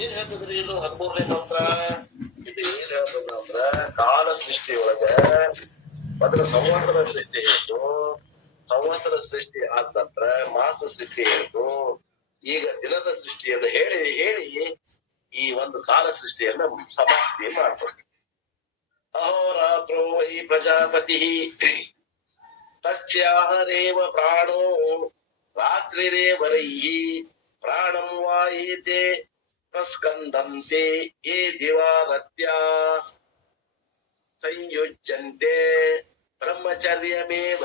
ಏನ್ ಹೇಳ್ತದ್ರಿ ಇದು 13ನೇ ಮಂತ್ರ? ಇದು ಏನ್ ಹೇಳ್ತದ ಅಂದ್ರ ಕಾಲ ಸೃಷ್ಟಿಯೊಳಗ ಮೊದಲ ಸಂವತ್ಸರ ಸೃಷ್ಟಿ ಹೇಳ್ತು. ಸಂವತ್ಸರ ಸೃಷ್ಟಿ ಆದ ನಂತರ ಮಾಸ ಸೃಷ್ಟಿ ಹೇಳ್ತು. ಈಗ ದಿನದ ಸೃಷ್ಟಿಯನ್ನು ಹೇಳಿ ಹೇಳಿ ಈ ಒಂದು ಕಾಲ ಸೃಷ್ಟಿಯನ್ನ ಸಮಾಪ್ತಿ ಮಾಡ್ತಾರೆ. ಅಹೋರಾತ್ರೋ ವೈ ಪ್ರಜಾಪತಿ ತಸ್ಯಾಹರೇವ ಪ್ರಾಣೋ ರಾತ್ರಿರೇವರೈಃ ಪ್ರಾಣಂ ವಾಯೇತೆ ಪ್ರಸ್ಕಂದಂತೆ ಯೇ ದಿವಾರತ್ಯಾ ಸಂಯುಜ್ಯಂತೆ ಬ್ರಹ್ಮಚರ್ಯಮೇವ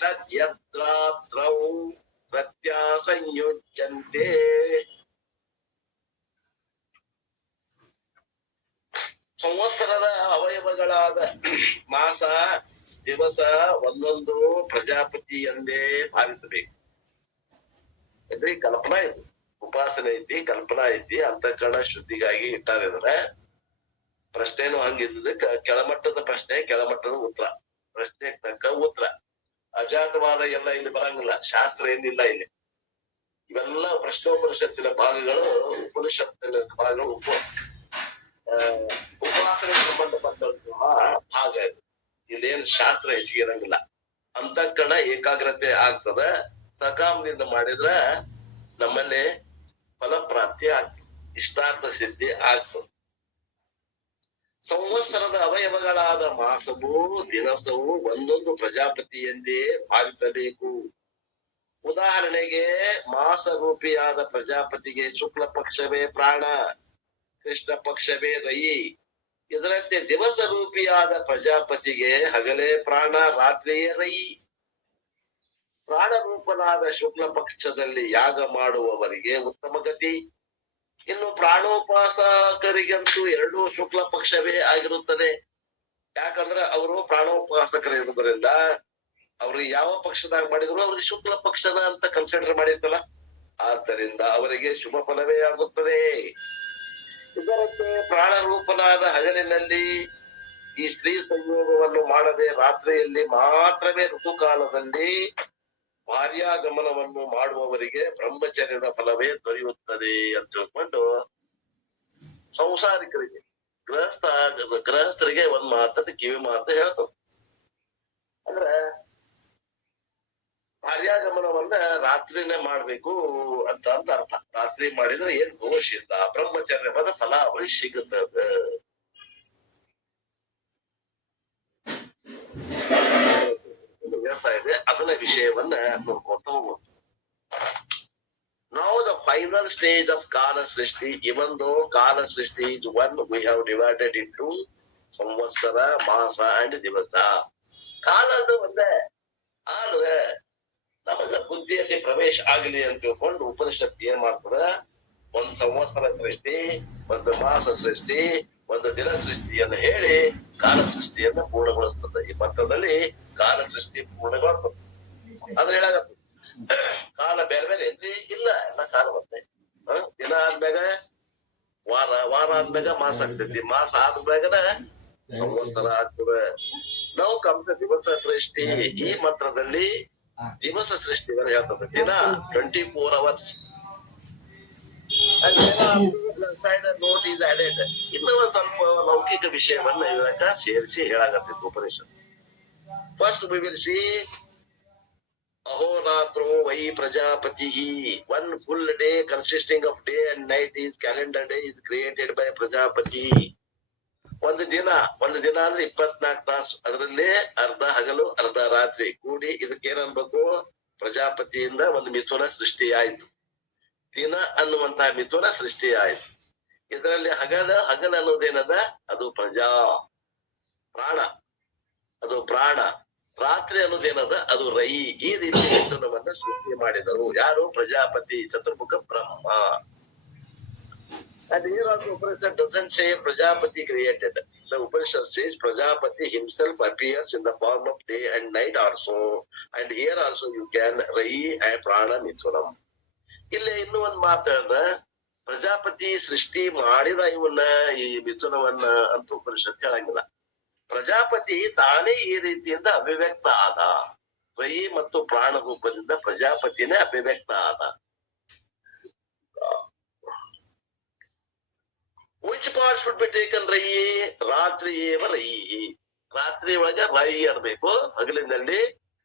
ತದ್ಯದ್ರಾತ್ರೌ ರತ್ಯಾ ಸಂಯುಜ್ಯಂತೆ. ಸಂವತ್ಸರದ ಅವಯವಗಳಾದ ಮಾಸ ದಿವಸ ಒಂದೊಂದು ಪ್ರಜಾಪತಿ ಎಂದೇ ಭಾವಿಸಬೇಕು. ಅಂದ್ರೆ ಕಲ್ಪನಾ ಇದು, ಉಪಾಸನೆ ಐತಿ, ಕಲ್ಪನಾ ಐತಿ, ಅಂತಃಕರಣ ಶುದ್ಧಿಗಾಗಿ ಇಟ್ಟಾರೆ. ಪ್ರಶ್ನೆನೂ ಹಂಗಿದ್ದದ, ಕೆಳಮಟ್ಟದ ಪ್ರಶ್ನೆ, ಕೆಳಮಟ್ಟದ ಉತ್ತರ, ಪ್ರಶ್ನೆ ತಕ್ಕ ಉತ್ತರ. ಅಜಾತವಾದ ಎಲ್ಲ ಇಲ್ಲಿ ಬರಂಗಿಲ್ಲ, ಶಾಸ್ತ್ರ ಏನಿಲ್ಲ ಇಲ್ಲಿ. ಇವೆಲ್ಲ ಪ್ರಶ್ನೋಪನಿಷತ್ತಿನ ಭಾಗಗಳು, ಉಪನಿಷತ್ತಿನ ಭಾಗಗಳು ಉಪಾಸನೆ ಸಂಬಂಧಪಟ್ಟಂತಹ ಭಾಗ ಇದು. ಇಲ್ಲೇನು ಶಾಸ್ತ್ರ ಹೆಚ್ಚಿಗೆ ಇರಂಗಿಲ್ಲ. ಅಂತಃಕರಣ ಏಕಾಗ್ರತೆ ಆಗ್ತದ. ಸಕಾಮದಿಂದ ಮಾಡಿದ್ರ ನಮ್ಮಲ್ಲಿ ಫಲಪ್ರಾಪ್ತಿ ಆಗ್ತದೆ, ಇಷ್ಟಾರ್ಥ ಸಿದ್ಧಿ ಆಗ್ತದೆ. ಸಂವತ್ಸರದ ಅವಯವಗಳಾದ ಮಾಸವು ದಿವಸವು ಒಂದೊಂದು ಪ್ರಜಾಪತಿ ಎಂದೇ ಭಾವಿಸಬೇಕು. ಉದಾಹರಣೆಗೆ ಮಾಸ ರೂಪಿಯಾದ ಪ್ರಜಾಪತಿಗೆ ಶುಕ್ಲ ಪಕ್ಷವೇ ಪ್ರಾಣ, ಕೃಷ್ಣ ಪಕ್ಷವೇ ರಯಿ. ಇದರಂತೆ ದಿವಸ ರೂಪಿಯಾದ ಪ್ರಜಾಪತಿಗೆ ಹಗಲೇ ಪ್ರಾಣ, ರಾತ್ರಿಯೇ ರಯಿ. ಪ್ರಾಣ ರೂಪನಾದ ಶುಕ್ಲ ಪಕ್ಷದಲ್ಲಿ ಯಾಗ ಮಾಡುವವರಿಗೆ ಉತ್ತಮ ಗತಿ. ಇನ್ನು ಪ್ರಾಣೋಪಾಸಕರಿಗಂತೂ ಎರಡೂ ಶುಕ್ಲ ಪಕ್ಷವೇ ಆಗಿರುತ್ತದೆ. ಯಾಕಂದ್ರೆ ಅವರು ಪ್ರಾಣೋಪಾಸಕರಿರುವುದರಿಂದ ಅವ್ರಿಗೆ ಯಾವ ಪಕ್ಷದಾಗ ಮಾಡಿದ್ರು ಅವ್ರಿಗೆ ಶುಕ್ಲ ಪಕ್ಷದ ಅಂತ ಕನ್ಸಿಡರ್ ಮಾಡಿರ್ತಲ್ಲ, ಆದ್ದರಿಂದ ಅವರಿಗೆ ಶುಭ ಫಲವೇ ಆಗುತ್ತದೆ. ಇದರಂತೆ ಪ್ರಾಣ ರೂಪನಾದ ಹಗಲಿನಲ್ಲಿ ಈ ಸ್ತ್ರೀ ಸಂಯೋಗವನ್ನು ಮಾಡದೆ ರಾತ್ರಿಯಲ್ಲಿ ಮಾತ್ರವೇ ಋತುಕಾಲದಲ್ಲಿ ಭಾರ್ಯಾಗಮನವನ್ನು ಮಾಡುವವರಿಗೆ ಬ್ರಹ್ಮಚರ್ಯದ ಫಲವೇ ದೊರೆಯುತ್ತದೆ ಅಂತ ತಿಳ್ಕೊಂಡು ಸಂಸಾರಿಕರಿಗೆ, ಗೃಹಸ್ಥರಿಗೆ ಒಂದ್ ಮಾತನ್ನ ಕಿವಿ ಮಾತು ಹೇಳ್ತದ. ಅಂದ್ರೆ ಭಾರ್ಯಾಗಮನವನ್ನ ರಾತ್ರಿನೇ ಮಾಡ್ಬೇಕು ಅಂತ ಅರ್ಥ. ರಾತ್ರಿ ಮಾಡಿದ್ರೆ ಏನ್ ದೋಷ ಇಲ್ಲ, ಬ್ರಹ್ಮಚರ್ಯದ ಫಲ ಅವರಿಗೆ ಸಿಗುತ್ತದ. ಹೇಳ್ತಾ ಇದೆ, ಅದನ್ನ ವಿಷಯವನ್ನ ನೋಡ್ಕೊತ ಹೋಗ್ಬೋದು. Now the final stage of Kala Srishti, even though Kala Srishti is one, we have divided into Samvatsara, Masa and Divasa. ಕಾಲ ಅಂದ್ರೆ ಒಂದೇ, ಆದ್ರೆ ನಮಗ ಬುದ್ಧಿಯಲ್ಲಿ ಪ್ರವೇಶ ಆಗಲಿ ಅಂತ ತಿಳ್ಕೊಂಡು ಉಪನಿಷತ್ ಏನ್ ಮಾಡ್ತದ, ಒಂದ್ ಸಂವತ್ಸರ ಸೃಷ್ಟಿ, ಒಂದು ಮಾಸ ಸೃಷ್ಟಿ, ಒಂದು ದಿನ ಸೃಷ್ಟಿಯನ್ನು ಹೇಳಿ ಕಾಲ ಸೃಷ್ಟಿಯನ್ನ ಪೂರ್ಣಗೊಳಿಸ್ತದೆ. ಈ ಮಂತ್ರದಲ್ಲಿ ಕಾಲ ಸೃಷ್ಟಿ ಪೂರ್ಣಗೊಳ್ತದೆ. ಅದ್ರ ಹೇಳಾಗತ್ತ ಕಾಲ ಬೇರೆ ಬೇರೆ ಏನ್ರಿ? ಇಲ್ಲ, ಎಲ್ಲ ಕಾಲ ಬರ್ತದೆ. ದಿನ ಆದ್ಮ್ಯಾಗ ವಾರ, ವಾರ ಆದ್ಮ್ಯಾಗ ಮಾಸ ಆಗ್ತೈತಿ, ಮಾಸ ಆದ್ಮ್ಯಾಗನ ಸಂವತ್ಸರ ಆಗ್ತದೆ. ನಾವು ಕಮ್ಸ ದಿವಸ ಸೃಷ್ಟಿ. ಈ ಮಂತ್ರದಲ್ಲಿ ದಿವಸ ಸೃಷ್ಟಿಗಳು ಹೇಳ್ತದೆ. ದಿನ 24 hours. Note is added. ಇನ್ನೂ ಒಂದ್ ಸ್ವಲ್ಪ ಲೌಕಿಕ ವಿಷಯವನ್ನ ಇದಕ್ಕ ಸೇರಿಸಿ ಹೇಳಾಗತ್ತಿತ್ತು Upanishad. First we will see ಅಹೋರಾತ್ರೋ ವೈ Prajapati. One full day consisting of day and night is calendar day is created by Prajapati. ಒಂದು ದಿನ ಅಂದ್ರೆ 24 ತಾಸು. ಅದರಲ್ಲಿ ಅರ್ಧ ಹಗಲು ಅರ್ಧ ರಾತ್ರಿ ಕೂಡಿ ಇದಕ್ಕೆ ಏನನ್ಬೇಕು, ಪ್ರಜಾಪತಿಯಿಂದ ಒಂದು ಮಿಥುನ ಸೃಷ್ಟಿ ಆಯ್ತು. ದಿನ ಅನ್ನುವಂತಹ ಮಿಥುನ ಸೃಷ್ಟಿ ಆಯ್ತು. ಇದರಲ್ಲಿ ಹಗಲು ಅನ್ನೋದೇನದ, ಅದು ಪ್ರಾಣ, ಅದು ಪ್ರಾಣ. ರಾತ್ರಿ ಅನ್ನೋದೇನದ, ಅದು ರೈ. ಈ ರೀತಿ ಮಿಥುನವನ್ನ ಸೃಷ್ಟಿ ಮಾಡಿದರು. ಯಾರು? ಪ್ರಜಾಪತಿ, ಚತುರ್ಮುಖ ಬ್ರಹ್ಮ. And here also Upanishad doesn't say Prajapati created. The Upanishad says Prajapati himself appears in the form of day and night also. And here also you can Rai and Prana Mithunam. ಇಲ್ಲಿ ಇನ್ನೂ ಒಂದ್ ಮಾತು ಹೇಳ್ದ, ಪ್ರಜಾಪತಿ ಸೃಷ್ಟಿ ಮಾಡಿದ ಇವನ್ನ, ಈ ಮಿಥುನವನ್ನ ಅಂತ ಉಪನಿಷತ್ ಹೇಳಂಗಿಲ್ಲ. ಪ್ರಜಾಪತಿ ತಾನೇ ಈ ರೀತಿಯಿಂದ ಅಭಿವ್ಯಕ್ತ ಆದ. ರೈ ಮತ್ತು ಪ್ರಾಣ ರೂಪದಿಂದ ಪ್ರಜಾಪತಿನೇ ಅಭಿವ್ಯಕ್ತ ಆದ. ವಾಟ್ ಶುಡ್ ಬಿ ಟೇಕನ್ ರೈ? ರಾತ್ರಿ ಏವ ರೈ. ರಾತ್ರಿ ಒಳಗ ರೈ ಅನ್ನಬೇಕು, ಹಗಲಿನಲ್ಲಿ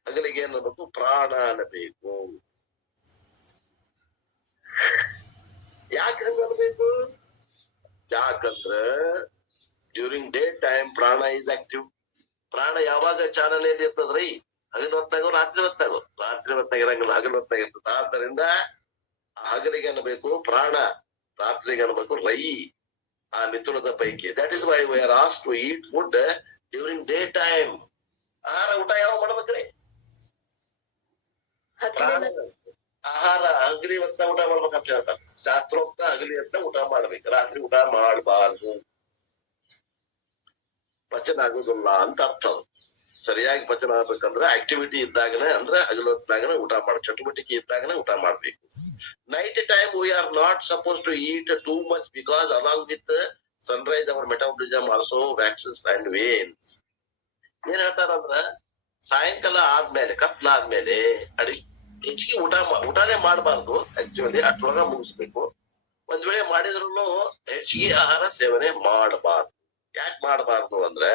ಹಗಲಿಗೆ ಅನ್ನಬೇಕು ಪ್ರಾಣ ಅನ್ನಬೇಕು. ಯಾಕೆ ಹಂಗ ಅನ್ಬೇಕು? ಯಾಕಂದ್ರ ಡ್ಯೂರಿಂಗ್ ಡೇ ಟೈಮ್ ಪ್ರಾಣ ಇಸ್ ಆಕ್ಟಿವ್. ಪ್ರಾಣ ಯಾವಾಗ ಚಾಲನೆಯಲ್ಲಿ ಇರ್ತದ್ರಿ? ಹಗಲು ಹೊತ್ತಾಗೋ ರಾತ್ರಿ ಹೊತ್ತಾಗೋ? ರಾತ್ರಿ ಹೊತ್ತಾಗ ಇರಂಗಿಲ್ಲ, ಹಗಲು ಹೊತ್ತಾಗ ಇರ್ತದ. ಆದ್ದರಿಂದ ಹಗಲಿಗೆ ಅನ್ನಬೇಕು ಪ್ರಾಣ, ರಾತ್ರಿಗೆ ಅನ್ನಬೇಕು ರೈ, ಆ ಮಿಥುನದ ಪೈಕಿ. That is why we are asked to eat food during day time. ಆಹಾರ ಊಟ ಯಾವಾಗ ಮಾಡ್ಬೇಕ್ರಿ? ಆಹಾರ ಹಗಲಿ ಹೊತ್ತ ಊಟ ಮಾಡ್ಬೇಕಂತ ಹೇಳ್ತಾರೆ ಶಾಸ್ತ್ರೋಕ್ತ. ಹಗಲಿ ಹೊತ್ತ ಊಟ ಮಾಡ್ಬೇಕು, ರಾತ್ರಿ ಊಟ ಮಾಡಬಾರ್ದು, ಪಚನ ಆಗುದಿಲ್ಲ ಅಂತ ಅರ್ಥ. ಸರಿಯಾಗಿ ಪಚನ ಆಗ್ಬೇಕಂದ್ರೆ ಆಕ್ಟಿವಿಟಿ ಇದ್ದಾಗನೇ, ಅಂದ್ರೆ ಹಗಲು ಹೊತ್ತಾಗನೇ ಊಟ ಮಾಡ, ಚಟುವಟಿಕೆ ಇದ್ದಾಗನೇ ಊಟ ಮಾಡ್ಬೇಕು. Night time we are not suppose to eat too much because along with sunrise our metabolism also waxes and wanes. ಏನ್ ಹೇಳ್ತಾರಂದ್ರ ಸಾಯಂಕಾಲ ಆದ್ಮೇಲೆ, ಕತ್ಲಾದ್ಮೇಲೆ ಹೆಚ್ಚಿಗೆ ಊಟನೇ ಮಾಡಬಾರ್ದು. ಆಕ್ಚುಲಿ ಅಷ್ಟೊಳಗ ಮುಗಿಸ್ಬೇಕು. ಒಂದ್ ವೇಳೆ ಮಾಡಿದ್ರು ಹೆಚ್ಚಿಗೆ ಆಹಾರ ಸೇವನೆ ಮಾಡಬಾರ್ದು. ಯಾಕೆ ಮಾಡಬಾರ್ದು ಅಂದ್ರೆ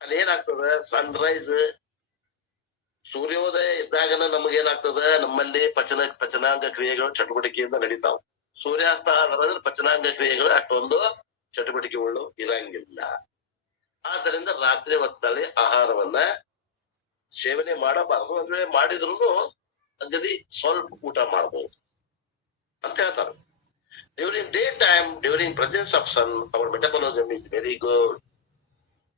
ಅಲ್ಲಿ ಏನಾಗ್ತದ, ಸನ್ರೈಸ್ ಸೂರ್ಯೋದಯ ಇದ್ದಾಗನ ನಮ್ಗೆ ಏನಾಗ್ತದ, ನಮ್ಮಲ್ಲಿ ಪಚನಾಂಗ ಕ್ರಿಯೆಗಳು ಚಟುವಟಿಕೆಯಿಂದ ನಡೀತಾವ. ಸೂರ್ಯಾಸ್ತ ಆದ್ರೆ ಪಚನಾಂಗ ಕ್ರಿಯೆಗಳು ಅಷ್ಟೊಂದು ಚಟುವಟಿಕೆಗಳು ಇರಂಗಿಲ್ಲ. ಆದ್ದರಿಂದ ರಾತ್ರಿ ಹೊತ್ತಲ್ಲಿ ಆಹಾರವನ್ನ ಸೇವನೆ ಮಾಡಬಾರದು. ಒಂದ್ ವೇಳೆ ಮಾಡಿದ್ರು ಅಗದಿ ಸ್ವಲ್ಪ ಊಟ ಮಾಡಬಹುದು ಅಂತ ಹೇಳ್ತಾರೆ. During day time, during presence of sun, our metabolism is very good.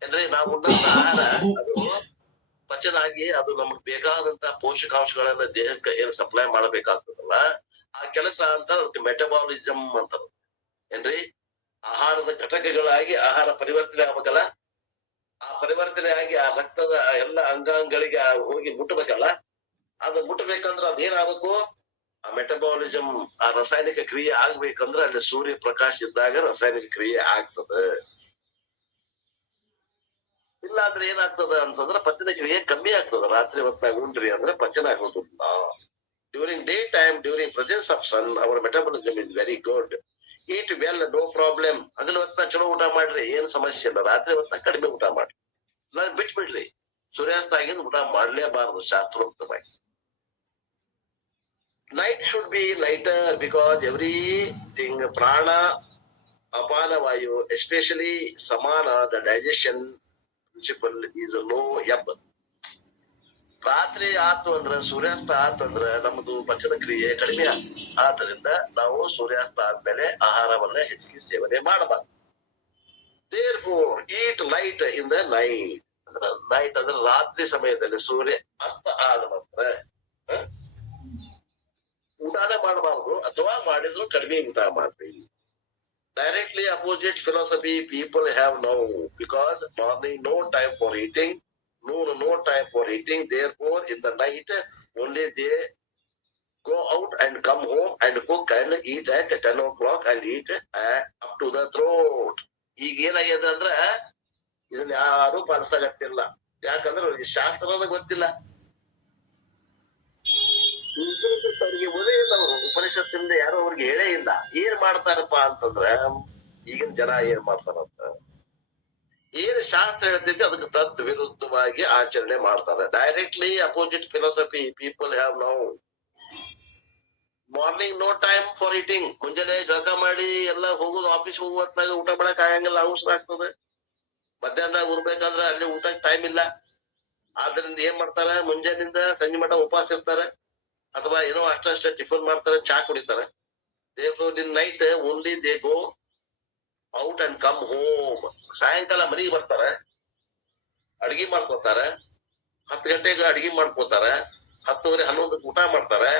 ಅಂದ್ರೆ ನಾವು ಉಂಡಂತ ಆಹಾರ ಅದು ಪಚನ ಆಗಿ ಅದು ನಮ್ಗೆ ಬೇಕಾದಂತ ಪೋಷಕಾಂಶಗಳನ್ನ ದೇಹಕ್ಕೆ ಏನ್ ಸಪ್ಲೈ ಮಾಡಬೇಕಾಗ್ತದಲ್ಲ, ಆ ಕೆಲಸ ಅಂತ ಅದಕ್ಕೆ ಮೆಟಬಾಲಿಸಮ್ ಅಂತಾರ. ಏನ್ರಿ? ಆಹಾರದ ಘಟಕಗಳಾಗಿ ಆಹಾರ ಪರಿವರ್ತನೆ ಆಗ್ಬೇಕಲ್ಲ, ಆ ಪರಿವರ್ತನೆ ಆಗಿ ಆ ರಕ್ತದ ಎಲ್ಲ ಅಂಗಾಂಗಗಳಿಗೆ ಹೋಗಿ ಮುಟ್ಟಬೇಕಲ್ಲ. ಅದು ಮುಟ್ಟಬೇಕಂದ್ರೆ ಅದೇನಾಗಬೇಕು, ಆ ಮೆಟಬಾಲಿಸಮ್, ಆ ರಾಸಾಯನಿಕ ಕ್ರಿಯೆ ಆಗ್ಬೇಕಂದ್ರೆ ಅಲ್ಲಿ ಸೂರ್ಯ ಪ್ರಕಾಶ ಇದ್ದಾಗ ರಾಸಾಯನಿಕ ಕ್ರಿಯೆ ಆಗ್ತದೆ. ಇಲ್ಲ ಅಂದ್ರೆ ಏನಾಗ್ತದ ಅಂತಂದ್ರೆ ಪಚನ ಕ್ರಿಯೆ ಕಮ್ಮಿ ಆಗ್ತದ. ರಾತ್ರಿ ಹೊತ್ತಾಗ ಉಂಡ್ರಿ ಅಂದ್ರೆ ಪಚನ ಆಗೋದಿಲ್ಲ. During day time, during presence of sun, our metabolism is very good. Eat well, no problem. ಹಗಲು ಹೊತ್ತ ಚಲೋ ಊಟ ಮಾಡ್ರಿ, ಏನ್ ಸಮಸ್ಯೆ ಇಲ್ಲ. ರಾತ್ರಿ ಹೊತ್ತ ಕಡಿಮೆ ಊಟ ಮಾಡ್ರಿ, ನಾನು ಬಿಟ್ಬಿಡ್ರಿ. ಸೂರ್ಯಾಸ್ತ ಆಗಿಂದ ಊಟ ಮಾಡ್ಲೇಬಾರದು ಶಾಸ್ತ್ರೋಕ್ತವಾಗಿ. Night should be lighter because everything prana, apana vayu, especially samana, the digestion principle is low ebb. ರಾತ್ರಿ ಆತು ಅಂದ್ರ, ಸೂರ್ಯಾಸ್ತ ಆತಂದ್ರ ನಮ್ದು ಪಚನ ಕ್ರಿಯೆ ಕಡಿಮೆ ಆಗ್ತದೆ. ಆದ್ದರಿಂದ ನಾವು ಸೂರ್ಯಾಸ್ತ ಆದ್ಮೇಲೆ ಆಹಾರವನ್ನ ಹೆಚ್ಚಿಗೆ ಸೇವನೆ ಮಾಡಬಾರ್ದು. Therefore, eat light in the night. Night ಅಂದ್ರೆ ರಾತ್ರಿ ಸಮಯದಲ್ಲಿ, ಸೂರ್ಯ ಅಸ್ತ ಆದ ನಂತರ ಊಟನೇ ಮಾಡಬಾರ್ದು, ಅಥವಾ ಮಾಡಿದ್ರು ಕಡಿಮೆ ಊಟ ಮಾಡ್ತೀವಿ. Directly opposite philosophy people have now, because morning no time for eating, noon no time for eating. Therefore, in the night only they go out and come home and cook and eat at 10 o'clock and eat up to the throat. ಈಗ ಏನಾಗ್ಯದ ಅಂದ್ರ ಇದನ್ನ ಯಾರು ಪಾಲಿಸಕತ್ತಿಲ್ಲ. ಯಾಕಂದ್ರೆ ಅವ್ರಿಗೆ ಶಾಸ್ತ್ರದ ಗೊತ್ತಿಲ್ಲ, ಅವ್ರಿಗೆ ಓದೇ ಇಲ್ಲ. ಅವರು ಉಪನಿಷತ್ತಿಂದ ಯಾರು ಅವ್ರಿಗೆ ಹೇಳೇ ಇಲ್ಲ. ಏನ್ ಮಾಡ್ತಾರಪ್ಪ ಅಂತಂದ್ರ, ಈಗಿನ ಜನ ಏನ್ ಮಾಡ್ತಾರಂತ, ಏನ್ ಶಾಸ್ತ್ರ ಹೇಳ್ತೈತಿ ಅದಕ್ಕೆ ತದ್ ವಿರುದ್ಧವಾಗಿ ಆಚರಣೆ ಮಾಡ್ತಾರೆ. Directly opposite philosophy people have now. Morning no time for eating. ಮುಂಜಾನೆ ಜಳಕ ಮಾಡಿ ಎಲ್ಲ ಹೋಗುದು, ಆಫೀಸ್ ಹೋಗುವತ್ನಾಗ ಊಟ ಮಾಡಕ್ ಆಗಂಗಿಲ್ಲ, ಅವಸರ ಆಗ್ತದೆ. ಮಧ್ಯಾಹ್ನದಾಗ ಉರ್ಬೇಕಂದ್ರೆ ಅಲ್ಲಿ ಊಟಕ್ಕೆ ಟೈಮ್ ಇಲ್ಲ. ಆದ್ರಿಂದ ಏನ್ ಮಾಡ್ತಾರ, ಮುಂಜಾನಿಂದ ಸಂಜೆ ಮಠ ಉಪವಾಸ ಇರ್ತಾರೆ, ಅಥವಾ ಏನೋ ಅಷ್ಟೇ ಟಿಫನ್ ಮಾಡ್ತಾರೆ, ಚಾ ಕುಡಿತಾರೆ. In night only they go out and come home. ಸಾಯಂಕಾಲ ಮನೆಗೆ ಬರ್ತಾರೆ, ಅಡಿಗೆ ಮಾಡ್ಕೋತಾರೆ. 10 ಗಂಟೆಗೆ ಅಡಿಗೆ ಮಾಡ್ಕೋತಾರೆ, 10:30, 11 ಊಟ ಮಾಡ್ತಾರೆ.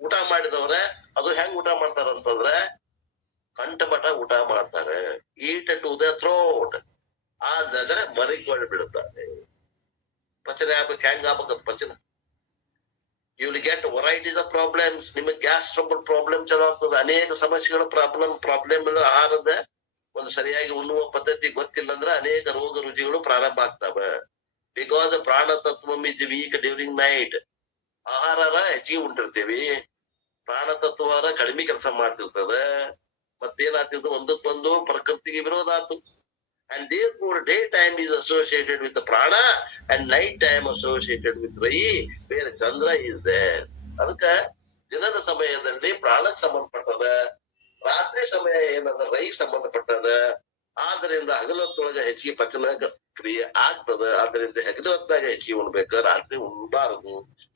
ಊಟ ಮಾಡಿದವ್ರೆ ಅದು ಹೆಂಗ್ ಊಟ ಮಾಡ್ತಾರ ಅಂತಂದ್ರೆ ಕಂಠಮಠ ಊಟ ಮಾಡ್ತಾರೆ. Eat to the throat. ಆದ್ರೆ ಮರಿಕೊಂಡು ಬಿಡುತ್ತಾರೆ. ಪಚನ ಆಗ್ಬೇಕು, ಹೆಂಗ್ ಆಗ್ಬೇಕಂತ ಪಚನ. You will get varieties of problems. ನಿಮಗೆ ಗ್ಯಾಸ್ ಟ್ರಬಲ್ ಪ್ರಾಬ್ಲಮ್ ಚಲೋ ಆಗ್ತದೆ. ಅನೇಕ ಸಮಸ್ಯೆಗಳ ಪ್ರಾಬ್ಲಮ್ ಆಹಾರದ ಒಂದು ಸರಿಯಾಗಿ ಉಣ್ಣುವ ಪದ್ಧತಿ ಗೊತ್ತಿಲ್ಲ ಅಂದ್ರೆ ಅನೇಕ ರೋಗ ರುಜಿಗಳು ಪ್ರಾರಂಭ ಆಗ್ತವೆ. ಬಿಕಾಸ್ ಪ್ರಾಣ ತತ್ವ ಇಸ್ ವೀಕ್ ಡ್ಯೂರಿಂಗ್ ನೈಟ್. ಆಹಾರ ಹೆಚ್ಚಿಗೆ ಉಂಟಿರ್ತೀವಿ, ಪ್ರಾಣ ತತ್ವ ಕಡಿಮೆ ಕೆಲಸ ಮಾಡ್ತಿರ್ತದೆ. ಮತ್ತೇನಾಗ್ತಿದ್ದು ಒಂದಕ್ಕೊಂದು ಪ್ರಕೃತಿಗೆ ವಿರೋಧ ಆತು. And therefore daytime is associated with the prana and night time associated with Rayi, where Chandra is there. ಅದಕ್ಕ ದಿನದ ಸಮಯದಲ್ಲಿ ಪ್ರಾಣಕ್ಕೆ ಸಂಬಂಧಪಟ್ಟದ, ರಾತ್ರಿ ಸಮಯ ಏನದ ರೈ ಸಂಬಂಧಪಟ್ಟದ. ಆದ್ರಿಂದ ಹಗಲೊತ್ತೊಳಗ ಹೆಚ್ಚಿಗೆ ಪಚನ ಕ್ರಿಯೆ ಆಗ್ತದ. ಆದ್ರಿಂದ ಹಗಲೊತ್ತಾಗ ಹೆಚ್ಚಿಗೆ ಉಣ್ಬೇಕು, ರಾತ್ರಿ ಉಣ್ಬಾರದು.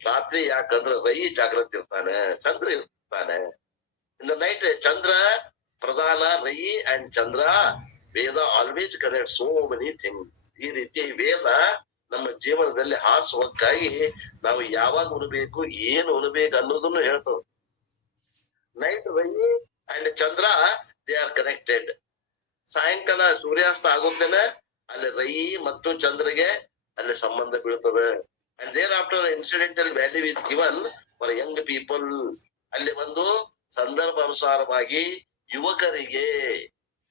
ರಾತ್ರಿ ಯಾಕಂದ್ರ ರೈ ಜಾಗೃತಿ ಇರ್ತಾನೆ, ಚಂದ್ರ ಇರ್ತಾನೆ. ಇನ್ ದ ನೈಟ್ ಚಂದ್ರ ಪ್ರಧಾನ, Rayi and Chandra. Veda always correct so many thing. ಈ ರೀತಿ ವೇದ ನಮ್ಮ ಜೀವನದಲ್ಲಿ ಹಾಸುವಕ್ಕಾಗಿ ನಾವು ಯಾವಾಗ ಉಣಬೇಕು, ಏನು ಉಣಬೇಕು ಅನ್ನೋದನ್ನು ಹೇಳ್ತದೆ. Night Rayi and Chandra they are connected. ಸಾಯಂಕಾಲ ಸೂರ್ಯಾಸ್ತ ಆಗುತ್ತೇನೆ ಅಲ್ಲಿ ರೈ ಮತ್ತು ಚಂದ್ರಗೆ ಅಲ್ಲಿ ಸಂಬಂಧ ಬೀಳ್ತದೆ. And there after incidental value is given for young people. ಅಲ್ಲಿ ಒಂದು ಸಂದರ್ಭ ಅನುಸಾರವಾಗಿ ಯುವಕರಿಗೆ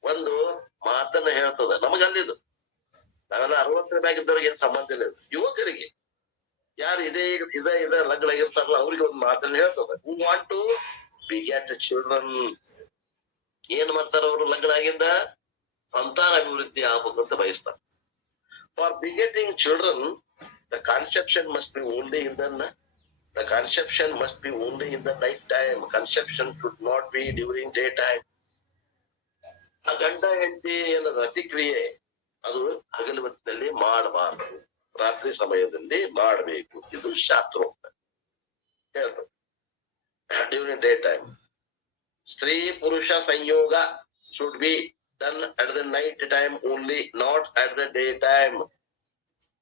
ಒಂದು ಮಾತನ್ನ ಹೇಳ್ತದ. ನಮಗಲ್ಲಿದು ನಾವೆಲ್ಲ 60ರ ಮ್ಯಾಗಿದ್ದವ್ರಿಗೆ ಏನ್ ಸಂಬಂಧ ಇಲ್ಲ. ಯುವಕರಿಗೆ ಯಾರು ಇದೇ ಲಗ್ನ ಆಗಿರ್ತಾರಲ್ಲ ಅವ್ರಿಗೆ ಒಂದು ಮಾತನ್ನ ಹೇಳ್ತದ. Who want to beget children. ಏನ್ ಮಾಡ್ತಾರ ಅವರು ಲಗ್ನ ಆಗಿಂದ? ಸಂತಾನ ಅಭಿವೃದ್ಧಿ ಆಗ್ಬೇಕಂತ ಬಯಸ್ತಾರ. For begetting children the conception must be only in the conception must be only in the night time. Conception should not be during daytime. ಆ ಗಂಡ ಹೆಂಡತಿ ಏನದ ಅತಿಕ್ರಿಯೆ ಅದು ಹಗಲು ಹೊತ್ತಿನಲ್ಲಿ ಮಾಡಬಾರದು, ರಾತ್ರಿ ಸಮಯದಲ್ಲಿ ಮಾಡಬೇಕು. ಇದು ಶಾಸ್ತ್ರೋಕ್ತ ಹೇಳ್ತದೆ. ಡ್ಯೂರಿಂಗ್ ಡೇ ಟೈಮ್ ಸ್ತ್ರೀ ಪುರುಷ ಸಂಯೋಗ should be done at the night time only, not at the day time.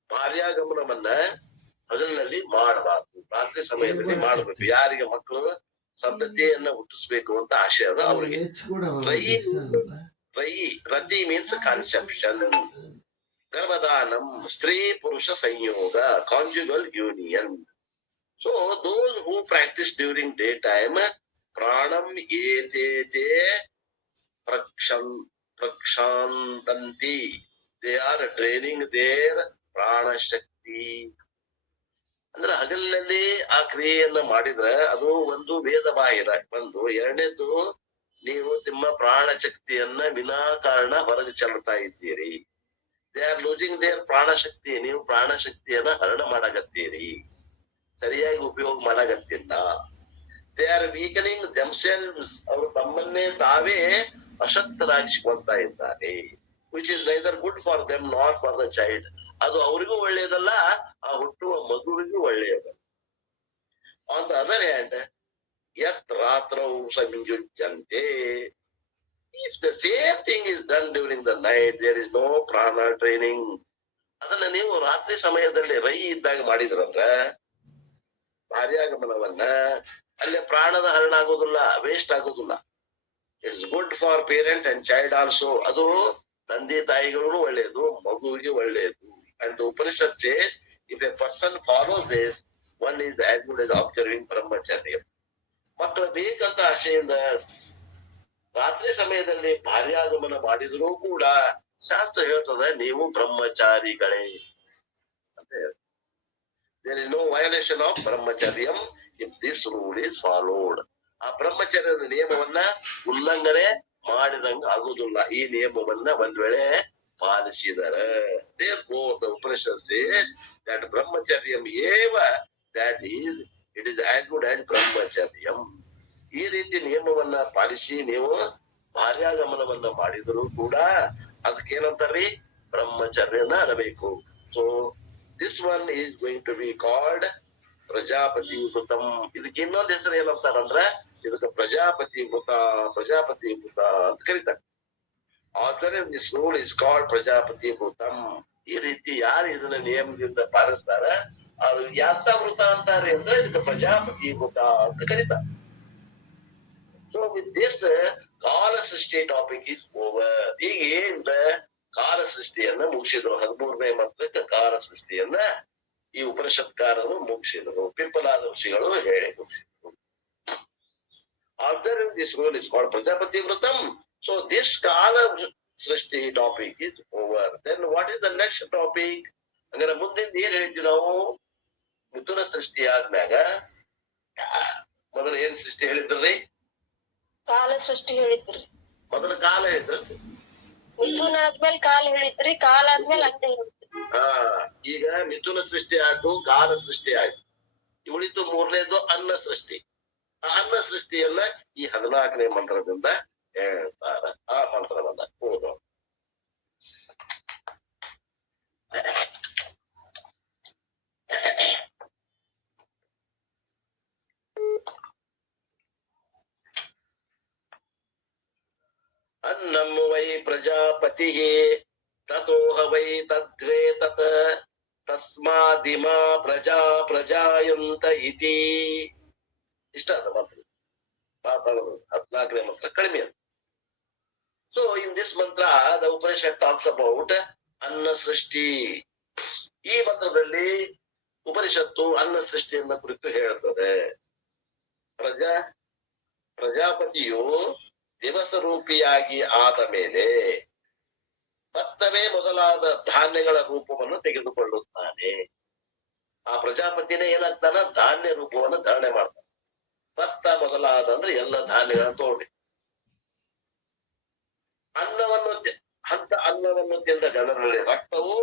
ಭಾರ್ಯಾಗಮನವನ್ನ ಹಗಲಿನಲ್ಲಿ ಮಾಡಬಾರ್ದು, ರಾತ್ರಿ ಸಮಯದಲ್ಲಿ ಮಾಡಬೇಕು. ಯಾರಿಗೆ ಮಕ್ಕಳು ಸಂತತಿಯನ್ನ ಹುಟ್ಟಿಸ್ಬೇಕು ಅಂತ ಆಶೆ ಅದ ಅವರಿಗೆ. ರತಿ ಮೀನ್ಸ್ ಕಾನ್ಸೆಪ್ಷನ್. ಗರ್ಭದಾನಂ ಸ್ತ್ರೀ ಪುರುಷ ಸಂಯೋಗ, conjugal union. So those who practice during day time ಪ್ರಾಣಂ ಏತೇತೇ ಪ್ರಕ್ಷಾಂತಂತಿ. ದೇ ಆರ್ ಟ್ರೈನಿಂಗ್ ದೇರ್ ಪ್ರಾಣಶಕ್ತಿ. ಅಂದ್ರೆ ಹಗಲಿನಲ್ಲಿ ಆ ಕ್ರಿಯೆಯನ್ನ ಮಾಡಿದ್ರೆ ಅದು ಒಂದು ವೇದ ಬಾಹಿರ ಒಂದು. ಎರಡನೇದು, ನೀವು ನಿಮ್ಮ ಪ್ರಾಣ ಶಕ್ತಿಯನ್ನ ವಿನಾಕಾರಣ ಹೊರಗೆ ಚೆಲ್ತಾ ಇದ್ದೀರಿ. ದೇ ಆರ್ ಲೂಸಿಂಗ್ ದೇರ್ ಪ್ರಾಣ ಶಕ್ತಿ. ನೀವು ಪ್ರಾಣ ಶಕ್ತಿಯನ್ನ ಹರಣ ಮಾಡಾಕತ್ತೀರಿ, ಸರಿಯಾಗಿ ಉಪಯೋಗ ಮಾಡಾಕತ್ತಿಲ್ಲ. They are weakening themselves. ಅವರು ತಮ್ಮನ್ನೇ ತಾವೇ ಅಶಕ್ತರಾಗಿಸಿಕೊಳ್ತಾ ಇದ್ದಾರೆ. Which is neither good for them not for the child. ಅದು ಅವರಿಗೂ ಒಳ್ಳೆಯದಲ್ಲ, ಆ ಹುಟ್ಟುವ ಮಗುವಿಗೂ ಒಳ್ಳೆಯದಲ್ಲ. ಆನ್ ದ ಅದರ್ ಹ್ಯಾಂಡ್, ಯತ್ ರಾತ್ರೌ ಸಂಯುಜ್ಯಂತೆ. If the same thing is done during the night, there is no prana training. ಅದನ್ನ ನೀವು ರಾತ್ರಿ ಸಮಯದಲ್ಲಿ ರೈ ಇದ್ದಾಗ ಮಾಡಿದ್ರಂದ್ರ ಭಾರ್ಯಾಗಮನವನ್ನ ಅಲ್ಲಿ ಪ್ರಾಣದ ಹರಣ ಆಗೋದಿಲ್ಲ, ವೇಸ್ಟ್ ಆಗೋದಿಲ್ಲ. It is good for parent and child also. ಅದು ತಂದೆ ತಾಯಿಗಳು ಒಳ್ಳೆಯದು, ಮಗುವಿಗೆ ಒಳ್ಳೆಯದು. And the Upanishad says, if a person follows this, one is as good as observing brahmacharya. ಮಕ್ಕಳು ಬೇಕಂತ ಆಶೆಯಿಂದ ರಾತ್ರಿ ಸಮಯದಲ್ಲಿ ಭಾರ್ಯಾಗಮನ ಮಾಡಿದ್ರು ಕೂಡ ಶಾಸ್ತ್ರ ಹೇಳ್ತದೆ ನೀವು ಬ್ರಹ್ಮಚಾರಿಗಳೇ ಅಂತ ಹೇಳ್ತದೆ. There is no violation of brahmacharyam if this rule is followed. ಆ ಬ್ರಹ್ಮಚರ್ಯದ ನಿಯಮವನ್ನ ಉಲ್ಲಂಘನೆ ಮಾಡಿದಂಗ ಆಗುದಿಲ್ಲ. ಈ ನಿಯಮವನ್ನ ಒಂದ್ ವೇಳೆ ಪಾಲಿಸಿದರೆ. Therefore the Upanishad says that brahmacharyam eva, that is, it is as good as brahmacharyam. ಈ ರೀತಿ ನಿಯಮವನ್ನ ಪಾಲಿಸಿ ನೀವು ಭಾರ್ಯಾಗಮನವನ್ನ ಮಾಡಿದ್ರು ಕೂಡ ಅದಕ್ಕೇನಂತಾರ್ರಿ? ಬ್ರಹ್ಮಚರ್ಯನ ಅನ್ನಬೇಕು. So this one is going to be called Prajapati ವೃತಂ. ಇದಕ್ಕೆ ಇನ್ನೊಂದು ಹೆಸರು ಏನಂತಾರಂದ್ರ ಇದಕ್ಕೆ ಪ್ರಜಾಪತಿ ವೃತ ಅಂತ ಕರೀತಾರೆ. ಆದ್ರೆ this rule is called Prajapati ವೃತಂ. ಈ ರೀತಿ ಯಾರು ಇದನ್ನ ನಿಯಮದಿಂದ ಪಾಲಿಸ್ತಾರ ಅದು ಯಾಂತ ವೃತ ಅಂತಾರೆ ಅಂದ್ರೆ ಇದಕ್ಕೆ ಪ್ರಜಾಪತಿ ವೃತ ಅಂತ ಕರೀತಾರೆ. ಸೊ ವಿತ್ ದಿಸ್ ಕಾಲ ಸೃಷ್ಟಿ ಟಾಪಿಕ್ ಇಸ್ ಓವರ್. ಈಗ ಏನ್ರ ಕಾಲ ಸೃಷ್ಟಿಯನ್ನ ಮುಗಿಸಿದ್ರು. 13ನೇ ಮಂತ್ರಕ್ಕೆ ಕಾಲ ಸೃಷ್ಟಿಯನ್ನ ಈ ಉಪನಿಷತ್ಕಾರರು ಮುಗಿಸಿದ್ರು, ಪಿಪ್ಪಲಾದ ಋಷಿಗಳು ಹೇಳಿ ಮುಗಿಸಿದ್ರು. Observing this rule is called Prajapati Vratam. So this Kala Srishti topic is over. Then what is the next topic? Hangare ಮುಂದಿನ ಏನ್ ಹೇಳಿದ್ವಿ ನಾವು? ಮಿಥುನ ಸೃಷ್ಟಿ ಆದ್ಮ್ಯಾಗ ಮೊದಲು ಏನ್ ಸೃಷ್ಟಿ ಹೇಳಿದ್ರಿ? ಕಾಲ ಸೃಷ್ಟಿ ಹೇಳಿದ್ರಿ. ಮೊದಲ ಕಾಲ ಹೇಳಿದ್ರು. ಮಿಥುನ ಆದ್ಮೇಲೆ ಕಾಲ್ ಹೇಳಿದ್ರಿ, ಕಾಲ್ ಆದ್ಮೇಲೆ ಅಂಡೆ ಇರುತ್ತೆ. ಹಾ, ಈಗ ಮಿಥುನ ಸೃಷ್ಟಿ ಆಯ್ತು, ಕಾಲ ಸೃಷ್ಟಿ ಆಯ್ತು. ಉಳಿತು ಮೂರನೇದು ಅನ್ನ ಸೃಷ್ಟಿ. ಆ ಅನ್ನ ಸೃಷ್ಟಿಯನ್ನ ಈ 14ನೇ ಮಂತ್ರದಿಂದ ಹೇಳ್ತಾರ. ಆ ಮಂತ್ರವನ್ನ ಓದೋಣ. ಅನ್ನಂ ವೈ ಪ್ರಜಾಪತಿ ತತೋಹ ವೈ ತದ್ರೇ ತತ ತಸ್ಮಾದಿಮಾ ಪ್ರಜಾ ಪ್ರಜಾಯಂತ ಇತಿ. ಇಷ್ಟ ಅದ ಮಂತ್ರ. 14ನೇ ಮಂತ್ರ ಕಡಿಮೆ ಅದು. ಸೊ ಇನ್ ದಿಸ್ ಮಂತ್ರ ದ ಉಪನಿಷತ್ ಟಾಕ್ಸ್ ಅಬೌಟ್ ಅನ್ನ ಸೃಷ್ಟಿ. ಈ ಮಂತ್ರದಲ್ಲಿ ಉಪನಿಷತ್ತು ಅನ್ನ ಸೃಷ್ಟಿಯನ್ನ ಕುರಿತು ಹೇಳ್ತದೆ. ಪ್ರಜಾಪತಿಯು ದಿವಸ ರೂಪಿಯಾಗಿ ಆದ ಮೇಲೆ ಭತ್ತವೇ ಮೊದಲಾದ ಧಾನ್ಯಗಳ ರೂಪವನ್ನು ತೆಗೆದುಕೊಳ್ಳುತ್ತಾನೆ. ಆ ಪ್ರಜಾಪತಿನೇ ಏನಾಗ್ತಾನ, ಧಾನ್ಯ ರೂಪವನ್ನು ಧಾರಣೆ ಮಾಡ್ತಾನೆ. ಭತ್ತ ಮೊದಲಾದ ಅಂದ್ರೆ ಎಲ್ಲ ಧಾನ್ಯಗಳನ್ನು ತಗೊಂಡು ಅನ್ನವನ್ನು ತಿಂದ ಜನರಲ್ಲಿ ರಕ್ತವು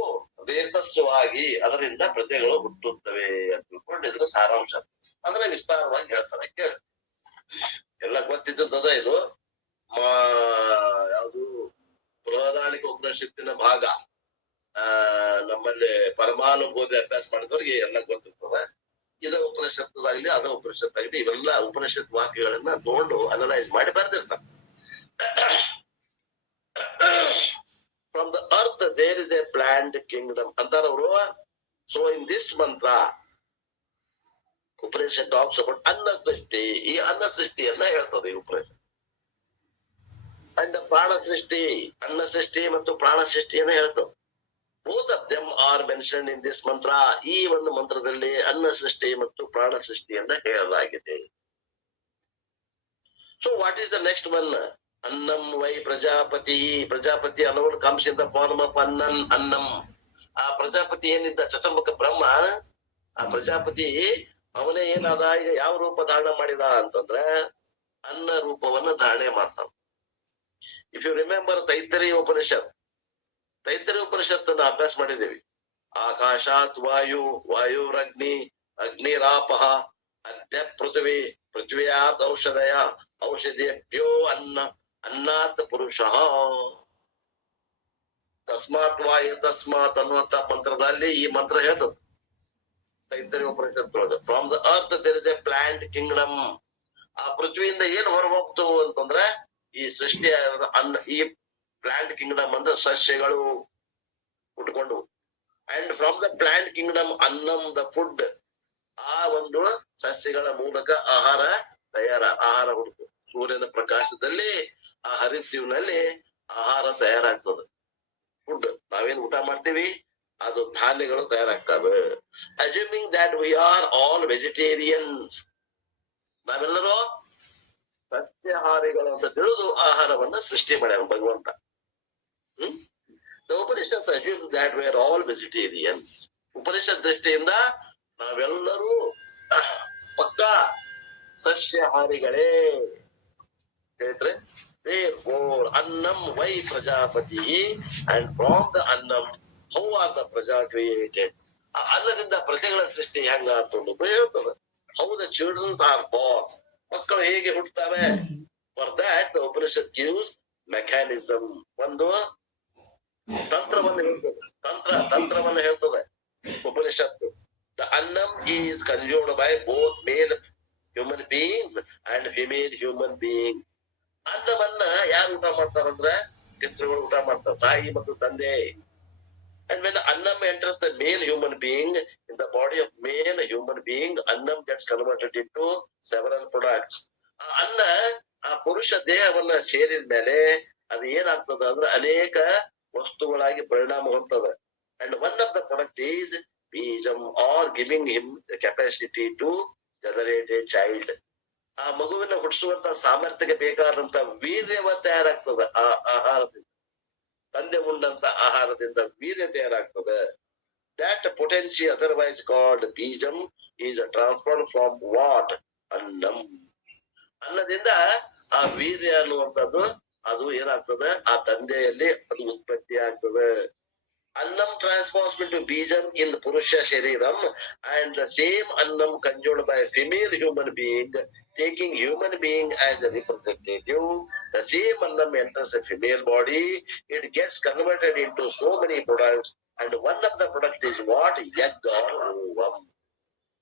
ರೇತಸ್ಸುವಾಗಿ ಅದರಿಂದ ಪ್ರಜೆಗಳು ಹುಟ್ಟುತ್ತವೆ ಅಂತ ತಿಳ್ಕೊಂಡಿದ್ರೆ ಸಾರಾಂಶ. ಅಂದ್ರೆ ವಿಸ್ತಾರವಾಗಿ ಹೇಳ್ತಾನೆ, ಕೇಳಿ. ಎಲ್ಲ ಗೊತ್ತಿದ್ದದ ಇದು. ಯಾವುದು ಬೃಹದಾರಣಿಕ ಉಪನಿಷತ್ತಿನ ಭಾಗ. ನಮ್ಮಲ್ಲಿ ಪರಮಾನುಭೂತಿ ಅಭ್ಯಾಸ ಮಾಡಿದವ್ರಿಗೆ ಎಲ್ಲ ಗೊತ್ತಿರ್ತದೆ. ಇದ ಉಪನಿಷತ್ತದಾಗ್ಲಿ ಅದ ಉಪನಿಷತ್ತಾಗ್ಲಿ ಇವೆಲ್ಲ ಉಪನಿಷತ್ ವಾಕ್ಯಗಳನ್ನ ತಗೊಂಡು ಅನಲೈಸ್ ಮಾಡಿ ಬರ್ದಿರ್ತಾರೆ. From the earth there is a planned kingdom ಅಂತಾರ ಅವರು. ಸೊ ಇನ್ ದಿಸ್ ಮಂತ್ರ ಉಪನಿಷತ್ ಟಾಕ್ಸ್ ಅಬೌಟ್ ಅನ್ನ ಸೃಷ್ಟಿ. ಈ ಅನ್ನ ಸೃಷ್ಟಿಯನ್ನ ಹೇಳ್ತದೆ ಈ ಉಪನಿಷತ್. ಅಂಡ್ ಪ್ರಾಣ ಸೃಷ್ಟಿ, ಅನ್ನ ಸೃಷ್ಟಿ ಮತ್ತು ಪ್ರಾಣ ಸೃಷ್ಟಿಯನ್ನ ಹೇಳ್ತದೆ. both of them are mentioned in this ಮಂತ್ರ. ಈ ಒಂದು ಮಂತ್ರದಲ್ಲಿ ಅನ್ನ ಸೃಷ್ಟಿ ಮತ್ತು ಪ್ರಾಣ ಸೃಷ್ಟಿಯನ್ನ ಹೇಳಲಾಗಿದೆ. So what is the next one? ಅನ್ನಂ ವೈ Prajapati. Prajapati unknown comes in the form of ಅನ್ನಂ. ಆ ಪ್ರಜಾಪತಿ ಏನಿದ್ದ ಚತುರ್ಮುಖ ಬ್ರಹ್ಮ, ಆ ಪ್ರಜಾಪತಿ ಅವನೇ ಏನಾದ, ಈಗ ಯಾವ ರೂಪ ಧಾರಣ ಮಾಡಿದ ಅಂತಂದ್ರ ಅನ್ನ ರೂಪವನ್ನ ಧಾರಣೆ ಮಾಡ್ತಾನ. ಇಫ್ ಯು ರಿಮೆಂಬರ್ ತೈತ್ತರೀಯ ಉಪನಿಷತ್, ತೈತ್ತರೀಯ ಉಪನಿಷತ್ತನ್ನ ಅಭ್ಯಾಸ ಮಾಡಿದ್ದೀವಿ. ಆಕಾಶಾತ್ ವಾಯು, ವಾಯುರಗ್ನಿ, ಅಗ್ನಿರಾಪಃ, ಅದ್ಯ ಪೃಥ್ವಿ, ಪೃಥ್ವಿಯಾತ್ ಔಷಧಯ, ಔಷಧಿಭ್ಯೋ ಅನ್ನ, ಅನ್ನಾತ್ ಪುರುಷಃ. ತಸ್ಮಾತ್ ವಾಯು ತಸ್ಮಾತ್ ಅನ್ನುವಂತ ಮಂತ್ರದಲ್ಲಿ ಈ ಮಂತ್ರ ಹೇಳ್ತದೆ ತೈತ್ತರೀಯ ಉಪನಿಷತ್ತೊಳಗೆ. From the earth there is a plant kingdom. ಆ ಪೃಥ್ವಿಯಿಂದ ಏನ್ ಹೊರ ಹೋಗ್ತು ಅಂತಂದ್ರೆ ಈ ಸೃಷ್ಟಿ ಅನ್ನ, ಈ ಪ್ಲಾಂಟ್ ಕಿಂಗ್ಡಮ್ ಅಂದ್ರೆ ಸಸ್ಯಗಳು ಹುಟ್ಕೊಂಡು. And from the plant kingdom ಅನ್ನಂ ದ ಫುಡ್. ಆ ಒಂದು ಸಸ್ಯಗಳ ಮೂಲಕ ಆಹಾರ ಆಹಾರ ಹುಡುಕು. ಸೂರ್ಯನ ಪ್ರಕಾಶದಲ್ಲಿ ಆ ಹರಿಸಿವಿನಲ್ಲಿ ಆಹಾರ ತಯಾರಾಗ್ತದೆ. ಫುಡ್ ನಾವೇನ್ ಊಟ ಮಾಡ್ತೀವಿ ಅದು ಧಾನ್ಯಗಳು ತಯಾರಾಗ್ತವೆ. Assuming that we are all vegetarians, ನಾವೆಲ್ಲರೂ ಸಸ್ಯಾಹಾರಿಗಳು ಅಂತ ತಿಳಿದು ಆಹಾರವನ್ನ ಸೃಷ್ಟಿ ಮಾಡ್ಯಾರ ಭಗವಂತ. The Upanishad assumes that we are all vegetarians. Upanishad ದೃಷ್ಟಿಯಿಂದ ನಾವೆಲ್ಲರೂ ಪಕ್ಕಾ ಸಸ್ಯಾಹಾರಿಗಳೇ. ಹೇಳಿದ್ರೆ therefore annam why Prajapati, and from the annam how are the praja created. ಆ ಅನ್ನದಿಂದ ಪ್ರಜೆಗಳ ಸೃಷ್ಟಿ ಹೆಂಗ ಅಂತ ಹೇಳ್ತದೆ. How the children are born, ಮಕ್ಕಳು ಹೇಗೆ ಹುಟ್ಟುತ್ತವೆ. For that the Upanishad gives mechanism. ಒಂದು ತಂತ್ರವನ್ನು ಹೇಳ್ತದೆ, ತಂತ್ರವನ್ನು ಹೇಳ್ತದೆ ಉಪನಿಷತ್ತು. The annam is consumed by both male human beings and female human beings. ಅನ್ನವನ್ನ ಯಾರು ಊಟ ಮಾಡ್ತಾರಂದ್ರ ಪಿತೃಗಳು ಊಟ ಮಾಡ್ತಾರೆ, ತಾಯಿ ಮತ್ತು ತಂದೆ. And when the annam enters the male human being in the body of male human being, annam gets converted into several products. ಆ ಅನ್ನ ಆ ಪುರುಷ ದೇಹವನ್ನ ಸೇರಿದ ಮೇಲೆ ಅದು ಏನಾಗ್ತದ ಅಂದ್ರೆ ಅನೇಕ ವಸ್ತುಗಳಾಗಿ ಪರಿಣಾಮ ಹೊಂದದ. And one of the product is ಬೀಜಂ, or giving him the capacity to generate a child. ಆ ಮಗುವಿನ ಹುಟ್ಟಿಸುವಂತ ಸಾಮರ್ಥ್ಯಕ್ಕೆ ಬೇಕಾದಂತ ವೀರ್ಯವ ತಯಾರಾಗ್ತದ ಆ ಆಹಾರದಿಂದ. ತಂದೆ ಉಂಡಂತ ಆಹಾರದಿಂದ ವೀರ್ಯ ತಯಾರಾಗ್ತದೆ. That potency otherwise called ಬೀಜಂ is transferred from what? ಅನ್ನಂ. ಅನ್ನದಿಂದ ಆ ವೀರ್ಯ ಅನ್ನುವಂಥದ್ದು ಅದು ಏನಾಗ್ತದೆ ಆ ತಂದೆಯಲ್ಲಿ ಅದು ಉತ್ಪತ್ತಿ ಆಗ್ತದೆ. Annam transforms into Bijam in the Purusha Shariram, and the same Annam conjured by a female human being, taking human being as a representative. The same Annam enters a female body, it gets converted into so many products, and one of the products is what? Yagga or Ovam.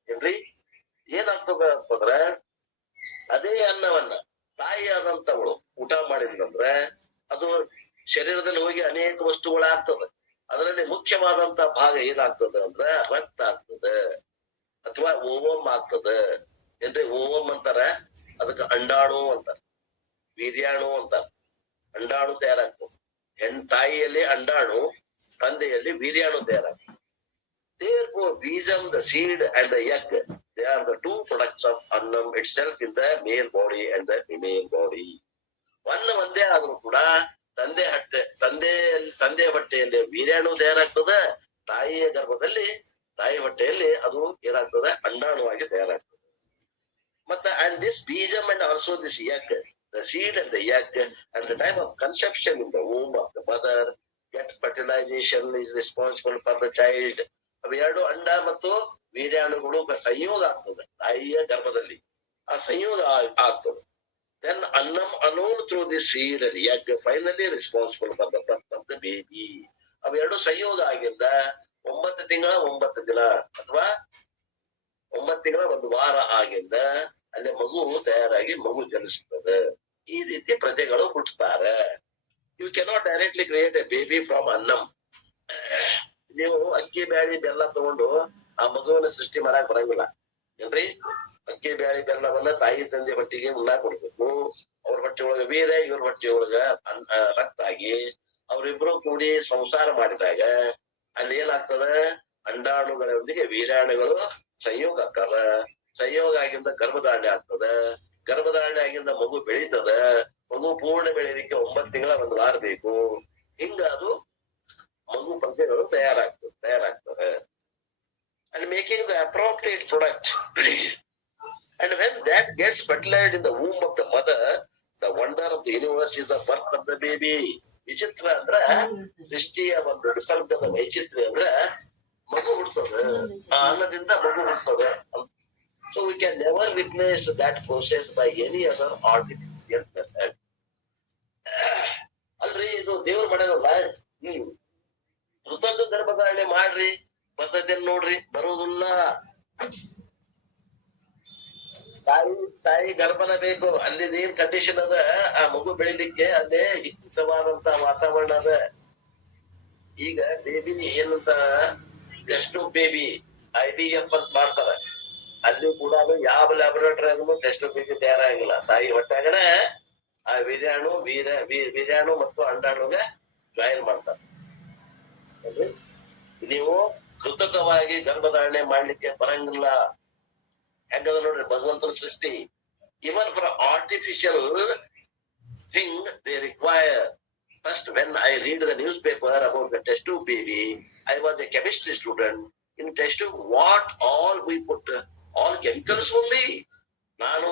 ಏನ್ರಿ ಏನಾಗ್ತದ ಅಂತಂದ್ರೆ ಅದೇ ಅನ್ನವನ್ನ ತಾಯಿಯಾದಂತವಳು ಊಟ ಮಾಡಿದ್ರಂದ್ರೆ ಅದು ಶರೀರದಲ್ಲಿ ಹೋಗಿ ಅನೇಕ ವಸ್ತುಗಳಾಗ್ತದೆ. ಅದರಲ್ಲಿ ಮುಖ್ಯವಾದಂತ ಭಾಗ ಏನಾಗ್ತದೆ ಅಂದ್ರೆ ರಕ್ತ ಆಗ್ತದೆ ಅಥವಾ ಓವಂ ಆಗ್ತದೆ. ಏನ್ರಿ ಓವಂ ಅಂತಾರ, ಅದಕ್ಕೆ ಅಂಡಾಣು ಅಂತಾರ, ವೀರ್ಯಾಣು ಅಂತಾರ. ಅಂಡಾಣು ತಯಾರಾಗ್ತದೆ. ತಾಯಿಯಲ್ಲಿ ಅಂಡಾಣು, ತಂದೆಯಲ್ಲಿ ವೀರ್ಯಾಣು ತಯಾರಾಗ್ತದೆ. Therefore, Bijam, the seed and the egg, they are the two products of Annam itself in the male body and the female body. ಒಂದೇ ಆದ್ರೂ ಕೂಡ ತಂದೆ ಹೊಟ್ಟೆಯಲ್ಲಿ ವೀರ್ಯಾಣು ತಯಾರಾಗ್ತದೆ, ತಾಯಿಯ ಗರ್ಭದಲ್ಲಿ ತಾಯಿ ಹೊಟ್ಟೆಯಲ್ಲಿ ಅದು ಏನಾಗ್ತದೆ ಅಂಡಾಣುವಾಗಿ ತಯಾರಾಗ್ತದೆ. ಮತ್ತೆ and this Bijam and also this egg, the seed and the egg, at the time of conception in the womb of the mother, get fertilization is responsible for the child. ಅವೆರಡು ಅಂಡ ಮತ್ತು ವೀರ್ಯಾಣುಗಳು ಸಂಯೋಗ ಆಗ್ತದೆ ತಾಯಿಯ ಗರ್ಭದಲ್ಲಿ, ಆ ಸಂಯೋಗ ಆಗ್ತದೆ. Then Annam alone through the seed and egg finally responsible for the birth of the baby. ಅವೆರಡು ಸಂಯೋಗ ಆಗಿಂದ 9 ತಿಂಗಳ 9 ದಿನ ಅಥವಾ 9 ತಿಂಗಳ 1 ವಾರ ಆಗಿಂದ ಅಲ್ಲಿ ಮಗು ತಯಾರಾಗಿ ಮಗು ಜನಿಸ್ತದೆ. ಈ ರೀತಿ ಪ್ರಜೆಗಳು ಹುಟ್ಟುತ್ತಾರೆ. You cannot directly create a baby from annam. ನೀವು ಅಕ್ಕಿ ಬ್ಯಾಳಿ ಬೆಲ್ಲ ತಗೊಂಡು ಆ ಮಗುವನ್ನ ಸೃಷ್ಟಿ ಮಾಡಕ್ ಬರಂಗಿಲ್ಲ ಏನ್ರಿ. ಅಕ್ಕಿ ಬ್ಯಾಳಿ ಬೆಲ್ಲವನ್ನ ತಾಯಿ ತಂದೆ ಹೊಟ್ಟಿಗೆ ಉಣ್ಣಾಕ್ ಕೊಡ್ಬೇಕು. ಅವ್ರ ಹೊಟ್ಟೆ ಒಳಗ ವೀರ, ಇವ್ರ ಹೊಟ್ಟೆ ಒಳಗ ರಕ್ತ ಆಗಿ ಅವ್ರಿಬ್ರು ಕೂಡಿ ಸಂಸಾರ ಮಾಡಿದಾಗ ಅಲ್ಲಿ ಏನಾಗ್ತದ, ಅಂಡಾಣುಗಳೊಂದಿಗೆ ವೀರ್ಯಾಣುಗಳು ಸಂಯೋಗ ಆಗ್ತದ. ಸಂಯೋಗ ಆಗಿಂದ ಗರ್ಭಧಾರಣೆ ಆಗ್ತದ. ಗರ್ಭಧಾರಣೆ ಆಗಿಂದ ಮಗು ಬೆಳೀತದ. ಮಗು ಪೂರ್ಣ ಬೆಳೀಲಿಕ್ಕೆ 9 ತಿಂಗಳ 1 ವಾರ ಬೇಕು. ಹಿಂಗ ಅದು ಮಗು ಪ್ರಜೆಗಳು ತಯಾರಾಗ್ತವೆ. And making the appropriate product. And when that gets fertilized in the womb of the mother, the wonder of the universe is the birth of the baby. ವಿಚಿತ್ರ ಅಂದ್ರ ಸೃಷ್ಟಿಯ ಒಂದು ನಿಸರ್ಗದ ವೈಚಿತ್ರ್ಯ ಅಂದ್ರ ಮಗು ಹುಡ್ತದ, ಆ ಅನ್ನದಿಂದ ಮಗು ಹುಡ್ತದ. So we can never replace that process by any other artificial method. ಅಲ್ರಿ ಇದು ದೇವ್ರ ಮಾಡ್ಯಾರಲ್ಲ, ಕೃತಕ ಗರ್ಭಧಾರಣೆ ಮಾಡ್ರಿ ಬರ್ತೈತೆ ನೋಡ್ರಿ, ಬರುವುದಿಲ್ಲ. ತಾಯಿ ಗರ್ಭನ ಬೇಕು. ಅಲ್ಲಿ ಏನ್ ಕಂಡೀಷನ್ ಅದ ಆ ಮಗು ಬೆಳಿಲಿಕ್ಕೆ, ಅಲ್ಲೇ ಹಿತವಾದಂತ ವಾತಾವರಣ ಅದ. ಈಗ ಬೇಬಿ ಏನಂತ ಟೆಸ್ಟ್ ಬೇಬಿ IVF ಅಂತ ಮಾಡ್ತಾರ. ಅಲ್ಲಿ ಕೂಡ ಯಾವ ಲ್ಯಾಬೊರೇಟರಿ ಆಗಲು ಟೆಸ್ಟ್ ಬೇಬಿ ತಯಾರಾಗಿಲ್ಲ. ತಾಯಿ ಹೊಟ್ಟಾಗಣ ಆ ವೀರ್ಯಾಣು ಮತ್ತು ಅಂಡಾಣುಗೆ ಜಾಯಿನ್ ಮಾಡ್ತಾರ. ನೀವು ಕೃತಕವಾಗಿ ಗರ್ಭಧಾರಣೆ ಮಾಡ್ಲಿಕ್ಕೆ ಬರಂಗಿಲ್ಲ. ಹೆಂಗದ ನೋಡ್ರಿ ಭಗವಂತನ ಸೃಷ್ಟಿ. Even for artificial thing they require. First, when I read the newspaper about the test tube baby, I was a chemistry student. In test tube, what all we put, all chemicals only. ನಾನು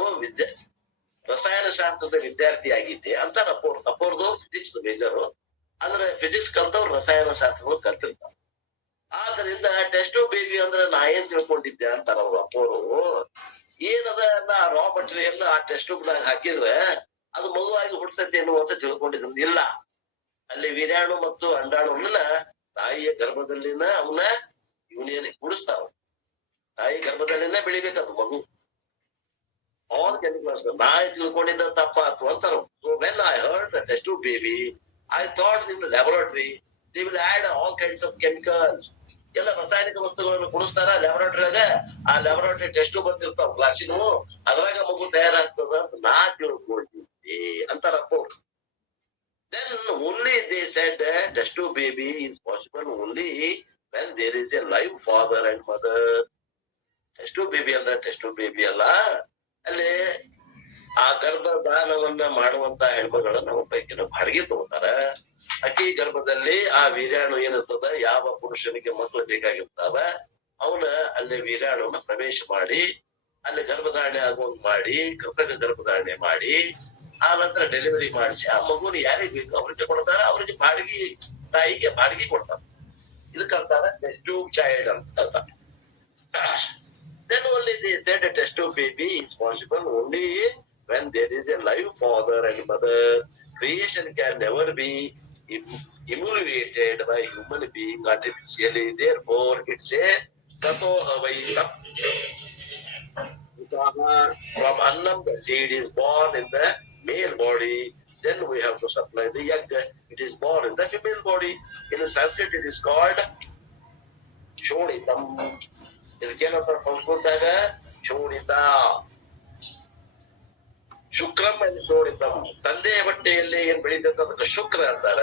ರಸಾಯನ ಶಾಸ್ತ್ರದ ವಿದ್ಯಾರ್ಥಿ ಆಗಿದ್ದೆ ಅಂತ ಅಪ್ಪೋರ್ದು physics major. ಅಂದ್ರೆ physics ಕಲ್ತವ್ರು ರಸಾಯನ ಶಾಸ್ತ್ರಗಳು ಕಲ್ತಿರ್ತಾರ. ಆದ್ದರಿಂದ ಟೆಸ್ಟ್ ಬೇಬಿ ಅಂದ್ರೆ ನಾ ಏನ್ ತಿಳ್ಕೊಂಡಿದ್ದೆ ಅಂತಾರ ಅವ್ರು ಅಪ್ಪೋರು. ಏನದ ನಾ ರಾ ಮಟೀರಿಯಲ್ ಆ ಟೆಸ್ಟ್ ನಾಗ ಹಾಕಿದ್ರೆ ಅದು ಮಗುವಾಗಿ ಹುಡ್ತೈತೆ ಅಂತ ತಿಳ್ಕೊಂಡಿದ್ರು. ಇಲ್ಲ, ಅಲ್ಲಿ ವೀರ್ಯಾಣು ಮತ್ತು ಅಂಡಾಣುವನ್ನ ತಾಯಿಯ ಗರ್ಭದಲ್ಲಿನ ಅವನ್ನ ಇವನೇನೆ ಕುಡಿಸ್ತಾವ. ತಾಯಿ ಗರ್ಭದಲ್ಲಿನ ಬೆಳಿಬೇಕದು ಮಗು. ಆಲ್ ಕೆಮಿಕಲ್ಸ್ ನಾ ತಿಳ್ಕೊಂಡಿದ್ದ ತಪ್ಪಾತು ಅಂತಾರ. So when I heard the test baby, I thought in the laboratory they will add all kinds of chemicals. ಎಲ್ಲ ರಾಸಾಯನಿಕ ವಸ್ತುಗಳನ್ನು ಕುಡಿಸ್ತಾರ ಲ್ಯಾಬೊರೇಟರಿಯಾಗ. ಆ ಲ್ಯಾಬೊರೇಟರಿ ಟೆಸ್ಟ್ ಬರ್ತಿರ್ತಾವ ಕ್ಲಾಸಿನ, ಅದ್ರಾಗ ಮಗು ತಯಾರಾಗ್ತದ ಅಂತ ನಾ ತಿಳ್ಕೊಂಡಿದ್ದೆ ಅಂತಾರಪ್ಪ. Then only they said that test tube baby is possible only when there is a live father and mother. Test tube baby ಅಂದ್ರೆ test tube baby ಅಲ್ಲ, ಅಲ್ಲಿ ಆ ಗರ್ಭದಾನವನ್ನ ಮಾಡುವಂತ ಹೆಣ್ಮಗಳನ್ನ ನಮ್ಮ ಪೈಕಿನ ಬಾಡಿಗೆ ತಗೋತಾರ. ಅಕ್ಕಿ ಗರ್ಭದಲ್ಲಿ ಆ ವೀರ್ಯಾಣು ಏನಿರ್ತದ, ಯಾವ ಪುರುಷನಿಗೆ ಮಕ್ಕಳು ಬೇಕಾಗಿರ್ತಾವ ಅವನ ಅಲ್ಲಿ ವೀರ್ಯಾಣುವನ್ನ ಪ್ರವೇಶ ಮಾಡಿ ಅಲ್ಲಿ ಗರ್ಭಧಾರಣೆ ಆಗುವಂಗ್ ಮಾಡಿ, ಕೃತಕ ಗರ್ಭಧಾರಣೆ ಮಾಡಿ ಆ ನಂತರ ಡೆಲಿವರಿ ಮಾಡಿಸಿ ಆ ಮಗುನ ಯಾರಿಗೆ ಬೇಕು ಅವ್ರಿಗೆ ಕೊಡ್ತಾರ, ಅವ್ರಿಗೆ ಬಾಡಿಗೆ ತಾಯಿಗೆ ಬಾಡಿಗೆ ಕೊಡ್ತಾರೆ. ಇದಕ್ಕೆ ಅಂತಾರೆ ಟೆಸ್ಟ್ ಟ್ಯೂಬ್ ಚೈಲ್ಡ್ ಅಂತ. Then only they said a test tube baby is possible only when there is a live father and mother. Creation can never be emulated by human being artificially. Therefore, it's a tato avaita. From annam, the seed is born in the male body. Then we have to supply the egg. It is born in the female body. In Sanskrit, it is called shonitam. ಇದಕ್ಕೇನಂತ ಸಂಸ್ಕೃತದಾಗ ಶೋಣಿತ. ಶುಕ್ರಂ ಎಂದು ಶೋಣಿತಂ. ತಂದೆಯ ಹೊಟ್ಟೆಯಲ್ಲಿ ಏನ್ ಬೆಳೀತೈತೆ ಅದಕ್ಕೆ ಶುಕ್ರ ಅಂತಾರ,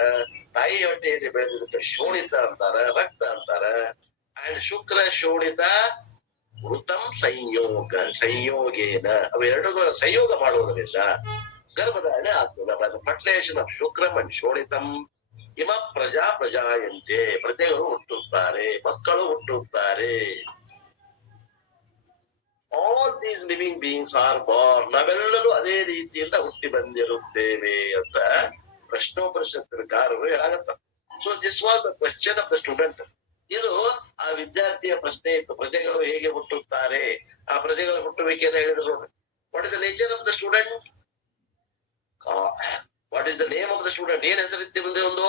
ತಾಯಿ ಹೊಟ್ಟೆಯಲ್ಲಿ ಬೆಳೆದಿದ್ದಕ್ಕೆ ಶೋಣಿತ ಅಂತಾರ, ರಕ್ತ ಅಂತಾರ. ಅಂಡ್ ಶುಕ್ರ ಶೋಣಿತ ವೃತಂ ಸಂಯೋಗೇನ, ಅವೆರಡುಗಳ ಸಂಯೋಗ ಮಾಡುವುದರಿಂದ ಗರ್ಭಧಾರಣೆ ಆಗ್ತದೆ. Fertilisation of shukram and shonitam. ಇಮ ಪ್ರಜಾಯಂತೆ, ಪ್ರಜೆಗಳು ಹುಟ್ಟುತ್ತಾರೆ, ಮಕ್ಕಳು ಹುಟ್ಟುತ್ತಾರೆ. All these living beings are born. ನಾವೆಲ್ಲರೂ ಅದೇ ರೀತಿಯಿಂದ ಹುಟ್ಟಿ ಬಂದಿರುತ್ತೇವೆ ಅಂತ ಪ್ರಶ್ನೋಪರಿಷತ್ಕಾರರು ಹೇಳಾಗತ್ತ. So this was the question of the student. ಇದು ಆ ವಿದ್ಯಾರ್ಥಿಯ ಪ್ರಶ್ನೆ ಇತ್ತು, ಪ್ರಜೆಗಳು ಹೇಗೆ ಹುಟ್ಟುತ್ತಾರೆ, ಆ ಪ್ರಜೆಗಳ ಹುಟ್ಟುವಿಕೆಯನ್ನು ಹೇಳಿದ್ರು. What is the nature of the student, what is the name of the student, ಏನ್ ಹೆಸರಿತ್ತು ಮುಂದೆ ಒಂದು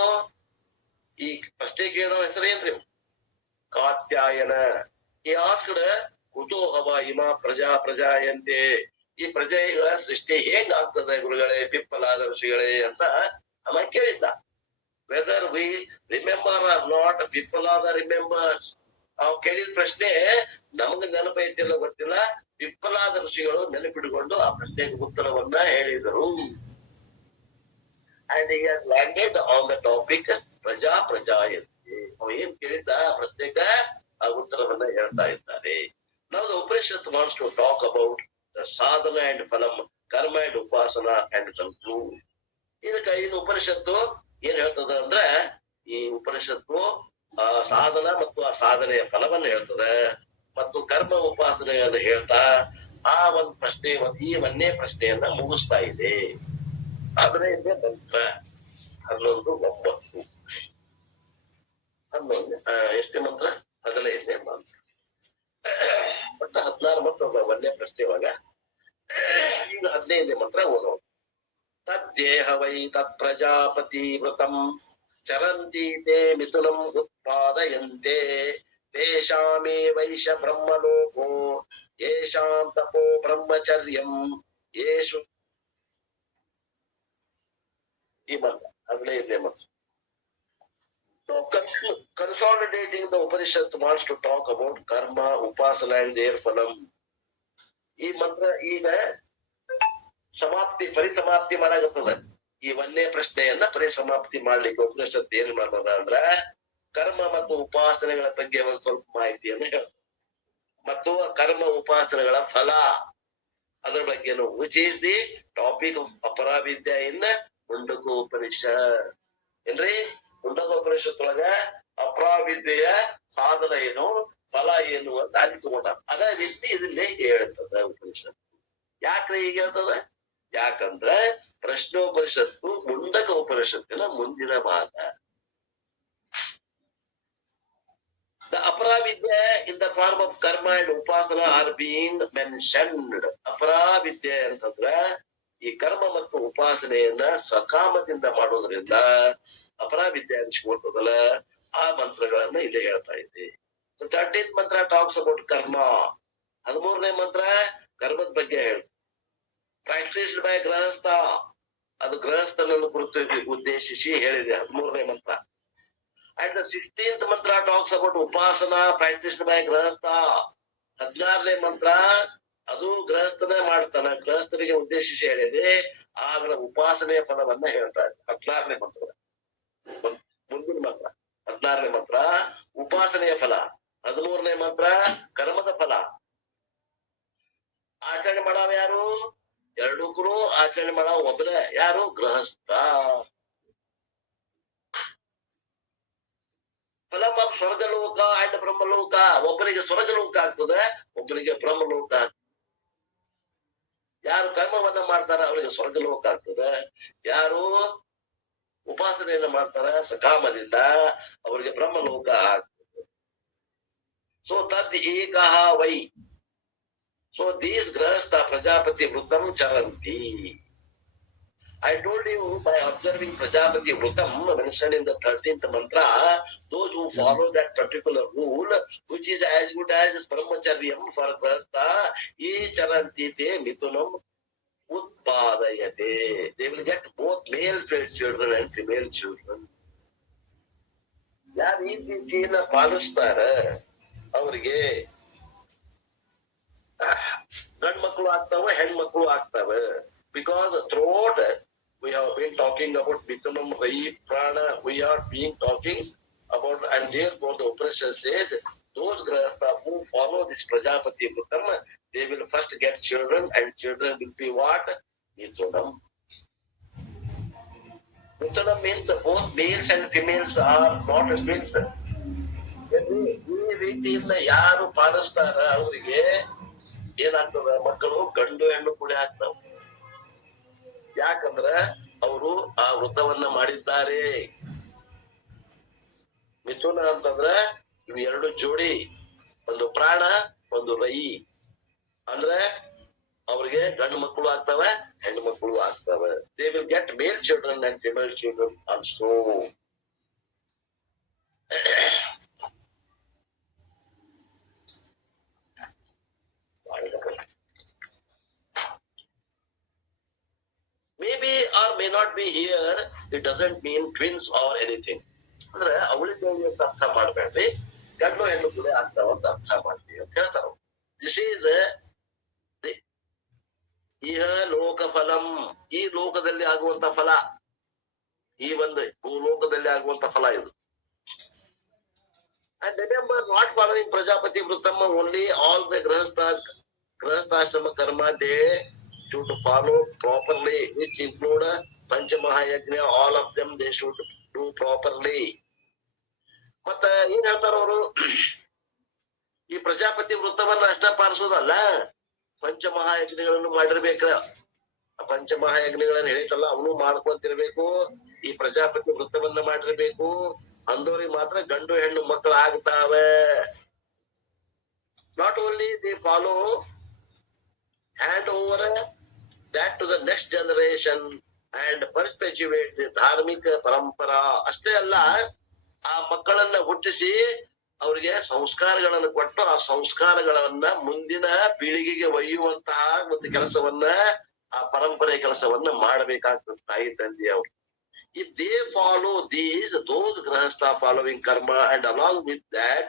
ಈ ಪ್ರಶ್ನೆ ಕೇಳೋ ಹೆಸರೇನ್ರಿ? ಕಾತ್ಯಾಯನ. ಈ ಆಸ್ಕಡ ಕುತೂಹಲ ಇಮ ಪ್ರಜಾಯಂತೆ, ಈ ಪ್ರಜೆಗಳ ಸೃಷ್ಟಿ ಹೆಂಗ್ ಆಗ್ತದೆ ಗುರುಗಳೇ, ಪಿಪ್ಪಲಾದ ಋಷಿಗಳೇ ಅಂತ ಅವ ಕೇಳಿದ್ದ. Whether we remember or not, Pippalada remembers. ಅವ್ ಕೇಳಿದ ಪ್ರಶ್ನೆ ನಮಗ ನೆನಪೈತಿಲ್ಲ ಗೊತ್ತಿಲ್ಲ, ಪಿಪ್ಪಲಾದ ಋಷಿಗಳು ನೆನಪಿಟ್ಟುಕೊಂಡು ಆ ಪ್ರಶ್ನೆಗೆ ಉತ್ತರವನ್ನ ಹೇಳಿದರು. And he has landed on the topic ಪ್ರಜಾಯಂತೆ. ಅವ ಏನ್ ಕೇಳಿದ್ದ ಆ ಪ್ರಶ್ನೆಗೆ ಆ ಉತ್ತರವನ್ನ ಹೇಳ್ತಾ ಇದ್ದಾರೆ. Now the Upanishad wants to talk about the sadhana and phalam, karma and upasana and conclude. ಇದಕ್ಕೆ ಇದು ಉಪನಿಷತ್ತು ಏನ್ ಹೇಳ್ತದ ಅಂದ್ರೆ, ಈ ಉಪನಿಷತ್ತು ಸಾಧನ ಮತ್ತು ಆ ಸಾಧನೆಯ ಫಲವನ್ನು ಹೇಳ್ತದೆ, ಮತ್ತು ಕರ್ಮ ಉಪಾಸನೆಯನ್ನು ಹೇಳ್ತಾ ಆ ಒಂದು ಪ್ರಶ್ನೆ, ಈ ಒಂದೇ ಪ್ರಶ್ನೆಯನ್ನ ಮುಗಿಸ್ತಾ ಇದೆ. ಅದರಿಂದ ಮಂತ್ರ 11:9. 11 ಎಷ್ಟೇ ಮಂತ್ರ? 15ನೇ ಮಂತ್ರ. ಒಟ್ಟು 16 ಮಂತ್ರ ಒಂದೇ ಪ್ರಶ್ನೆ. ಇವಾಗ ಈಗ 15ನೇ ಮಂತ್ರ ಓದೋಣ. ತದ್ದೇಹ ವೈ ತತ್ ಪ್ರಜಾಪತಿ ವೃತಂ ಚರಂತಿ ತೇ ಮಿಥುನಂ ಉತ್ಪಾದಯಂತೆ ತೇಷಾಮೇ ವೈಶ ಬ್ರಹ್ಮಲೋಕೋ ಯೇಷಾಂ ತಪೋ ಬ್ರಹ್ಮಚರ್ಯಂ ಯೇಷು. ಈ ಮಂತ್ರ 15ನೇ ಮಂತ್ರ. Consolidating the Upanishad wants to talk about karma, upasana and their phalam. ಈ ಮಂತ್ರ ಈಗ ಪರಿಸಮಾಪ್ತಿ ಮಾಡಾಗತ್ತದ. ಈ ಒಂದೇ ಪ್ರಶ್ನೆಯನ್ನ ಪರಿಸಮಾಪ್ತಿ ಮಾಡ್ಲಿಕ್ಕೆ ಉಪನಿಷತ್ ಏನ್ ಮಾಡ್ತದ ಅಂದ್ರ, ಕರ್ಮ ಮತ್ತು ಉಪಾಸನೆಗಳ ಬಗ್ಗೆ ಒಂದ್ ಸ್ವಲ್ಪ ಮಾಹಿತಿಯನ್ನು ಹೇಳ್ತದೆ, ಮತ್ತು ಕರ್ಮ ಉಪಾಸನೆಗಳ ಫಲ ಅದ್ರ ಬಗ್ಗೆನು, which is the topic of aparavidya in Mundakopanishad. ಏನ್ರಿ? ಮುಂಡಕೋಪನಿಷತ್ತೊಳಗ ಅಪರಾವಿದ್ಯೆಯ ಸಾಧನ ಏನು, ಫಲ ಏನು ಅಂತ ಅಲ್ಲಿ ತಗೊಂಡ ಅದ ರೀತಿ ಇದನ್ನೇ ಹೇಳ್ತದ ಉಪನಿಷತ್ತು. ಯಾಕ್ರಿ ಈಗ ಹೇಳ್ತದ? ಯಾಕಂದ್ರ ಪ್ರಶ್ನೋಪನಿಷತ್ತು ಮುಂಡಕ ಉಪನಿಷತ್ತಿನ ಮುಂದಿನ ಭಾಗ. The aparavidya in the form of karma and upasana are being mentioned. ಅಪರಾವಿದ್ಯೆ ಅಂತಂದ್ರ ಈ ಕರ್ಮ ಮತ್ತು ಉಪಾಸನೆಯನ್ನ ಸಕಾಮದಿಂದ ಮಾಡೋದ್ರಿಂದ ಅಪರಾವಿದ್ಯೆ ಅನಿಸ್ಕೊಳ್ತದಲ್ಲ, ಆ ಮಂತ್ರಗಳನ್ನ ಇಲ್ಲಿ ಹೇಳ್ತಾ ಇದೆ. 13th ಮಂತ್ರ ಟಾಕ್ಸ್ ಅಬೌಟ್ ಕರ್ಮ. 13ನೇ ಮಂತ್ರ ಕರ್ಮದ ಬಗ್ಗೆ ಹೇಳ, ಪ್ರಾಕ್ಟೀಸ್ಡ್ ಬೈ ಗೃಹಸ್ಥ. ಅದು ಗೃಹಸ್ಥನನ್ನು ಕುರಿತು ಉದ್ದೇಶಿಸಿ ಹೇಳಿದೆ 13ನೇ ಮಂತ್ರ. ಅಂಡ್ ದ 16th ಮಂತ್ರ talks about Upasana practised by ಗೃಹಸ್ಥ. 16ನೇ ಮಂತ್ರ ಅದು ಗೃಹಸ್ಥನೇ ಮಾಡ್ತಾನ, ಗೃಹಸ್ಥರಿಗೆ ಉದ್ದೇಶಿಸಿ ಹೇಳಿದೆ, ಆದ್ರ ಉಪಾಸನೆಯ ಫಲವನ್ನ ಹೇಳ್ತಾ ಇದೆ 16ನೇ ಮಂತ್ರ. ಮುಂದಿನ ಮಂತ್ರ 16ನೇ ಮಂತ್ರ ಉಪಾಸನೆಯ ಫಲ, 13ನೇ ಮಂತ್ರ ಕರ್ಮದ ಫಲ. ಆಚರಣೆ ಮಾಡಾವ ಯಾರು? ಎರಡಕ್ಕೂ ಆಚರಣೆ ಮಾಡಾವ ಒಬ್ಬನೇ, ಯಾರು? ಗೃಹಸ್ಥ. ಫಲಂ ಆಫ್ ಸ್ವರ್ಗಲೋಕ ಅಂಡ್ ಬ್ರಹ್ಮಲೋಕ. ಒಬ್ಬರಿಗೆ ಸ್ವರ್ಗಲೋಕ ಆಗ್ತದೆ, ಒಬ್ಬರಿಗೆ ಬ್ರಹ್ಮಲೋಕ. ಯಾರು ಕರ್ಮವನ್ನ ಮಾಡ್ತಾರ ಅವರಿಗೆ ಸ್ವರ್ಗ ಲೋಕ ಆಗ್ತದೆ. ಯಾರು ಉಪಾಸನೆಯನ್ನ ಮಾಡ್ತಾರ ಸಕಾಮದಿಂದ ಅವರಿಗೆ ಬ್ರಹ್ಮಲೋಕ ಆಗ್ತದೆ. ಸೊ ತದ್ ಏಕಃ ವೈ. ಸೊ ದೀಸ್ ಗೃಹಸ್ಥ Prajapati ವೃತ್ತಂ Charanti. I told you by observing Prajapati Vrutam mentioned in the 13th mantra, those who follow that particular rule, which is as good as Brahmacharyam for Grahastha, ye charanti te mitunam utpadayate. They will get both male children and female children. ಯಾರು ಈ ರೀತಿಯನ್ನ ಪಾಲಿಸ್ತಾರ ಅವರಿಗೆ ಗಂಡ್ಮಕ್ಳು ಆಗ್ತಾವ ಹೆಣ್ಮಕ್ಳು ಆಗ್ತಾವ. Because throughout we have been talking about Mitunam Vai Prana, we are being talking about, and therefore the Upanishad says those grahastha who follow this Prajapati Vrutam, they will first get children, and children will be what? Mitunam. Mitunam means both males and females are not twins. ಈ ರೀತಿಯಿಂದ ಯಾರು ಪಾಲಿಸ್ತಾರ ಅವರಿಗೆ ಏನಾಗ್ತದ, ಮಕ್ಕಳು ಗಂಡು ಹೆಣ್ಣು ಕೂಡ ಆಗ್ತಾವ. ಯಾಕಂದ್ರ ಅವರು ಆ ವೃತ್ತವನ್ನ ಮಾಡಿದ್ದಾರೆ. ಮಿಥುನ ಅಂತಂದ್ರ ಇವು ಎರಡು ಜೋಡಿ, ಒಂದು ಪ್ರಾಣ ಒಂದು ರೈ. ಅಂದ್ರೆ ಅವ್ರಿಗೆ ಗಂಡು ಮಕ್ಕಳು ಆಗ್ತವೆ, ಹೆಣ್ಣು ಮಕ್ಕಳು ಆಗ್ತವೆ. They will get male children and female children also. Maybe or may not be here, it doesn't mean twins or anything. ಅಂದ್ರೆ ಅವಳಿಗೆ ಅಂತ ಅರ್ಥ ಮಾಡ್ಬೇಡ್ರಿ, ಗಂಡು ಹೆಣ್ಣು ಕೂಡ ಆಗ್ತಾವ ಅಂತ ಅರ್ಥ ಮಾಡ್ತೀವಿ ಅಂತ ಹೇಳ್ತಾರ. ದಿಸ್ ಈಸ್ ಇಹ ಲೋಕ ಫಲಂ. ಈ ಲೋಕದಲ್ಲಿ ಆಗುವಂತ ಫಲ, ಈ ಒಂದು ಭೂಲೋಕದಲ್ಲಿ ಆಗುವಂತ ಫಲ ಇದು. And remember, not following Prajapati Vrutam only, all the grahasthashrama karma they should follow properly, which include Panchamahayagna, all of them they should do properly. ಮತ್ತ ಏನ್ ಹೇಳ್ತಾರ ಅವರು, ಈ ಪ್ರಜಾಪತಿ ವೃತ್ತವನ್ನ ಅಷ್ಟ ಪಾಲಿಸೋದಲ್ಲ, ಪಂಚಮಹಾಯಜ್ಞಗಳನ್ನು ಮಾಡಿರ್ಬೇಕ. ಆ ಪಂಚಮಹಾಯಜ್ಞಗಳನ್ನ ಹೇಳಿತಲ್ಲ ಅವನು ಮಾಡ್ಕೊಂತಿರ್ಬೇಕು, ಈ ಪ್ರಜಾಪತಿ ವೃತ್ತವನ್ನ ಮಾಡಿರ್ಬೇಕು. ಅಂದವ್ರಿಗೆ ಮಾತ್ರ ಗಂಡು ಹೆಣ್ಣು ಮಕ್ಕಳು ಆಗ್ತಾವೆ. Not only they follow, hand over that to the next generation and perpetuate the ಧಾರ್ಮಿಕ ಪರಂಪರಾ. ಅಷ್ಟೇ ಅಲ್ಲ, ಆ ಮಕ್ಕಳನ್ನ ಹುಟ್ಟಿಸಿ ಅವರಿಗೆ ಸಂಸ್ಕಾರಗಳನ್ನು ಕೊಟ್ಟು ಆ ಸಂಸ್ಕಾರಗಳನ್ನ ಮುಂದಿನ ಪೀಳಿಗೆಗೆ ಒಯ್ಯುವಂತಹ ಒಂದು ಕೆಲಸವನ್ನ, ಆ ಪರಂಪರೆ ಕೆಲಸವನ್ನ ಮಾಡಬೇಕಾಗ್ತದೆ ತಾಯಿ ತಂದೆ ಅವರು. If they follow those grahastha following karma, and along with that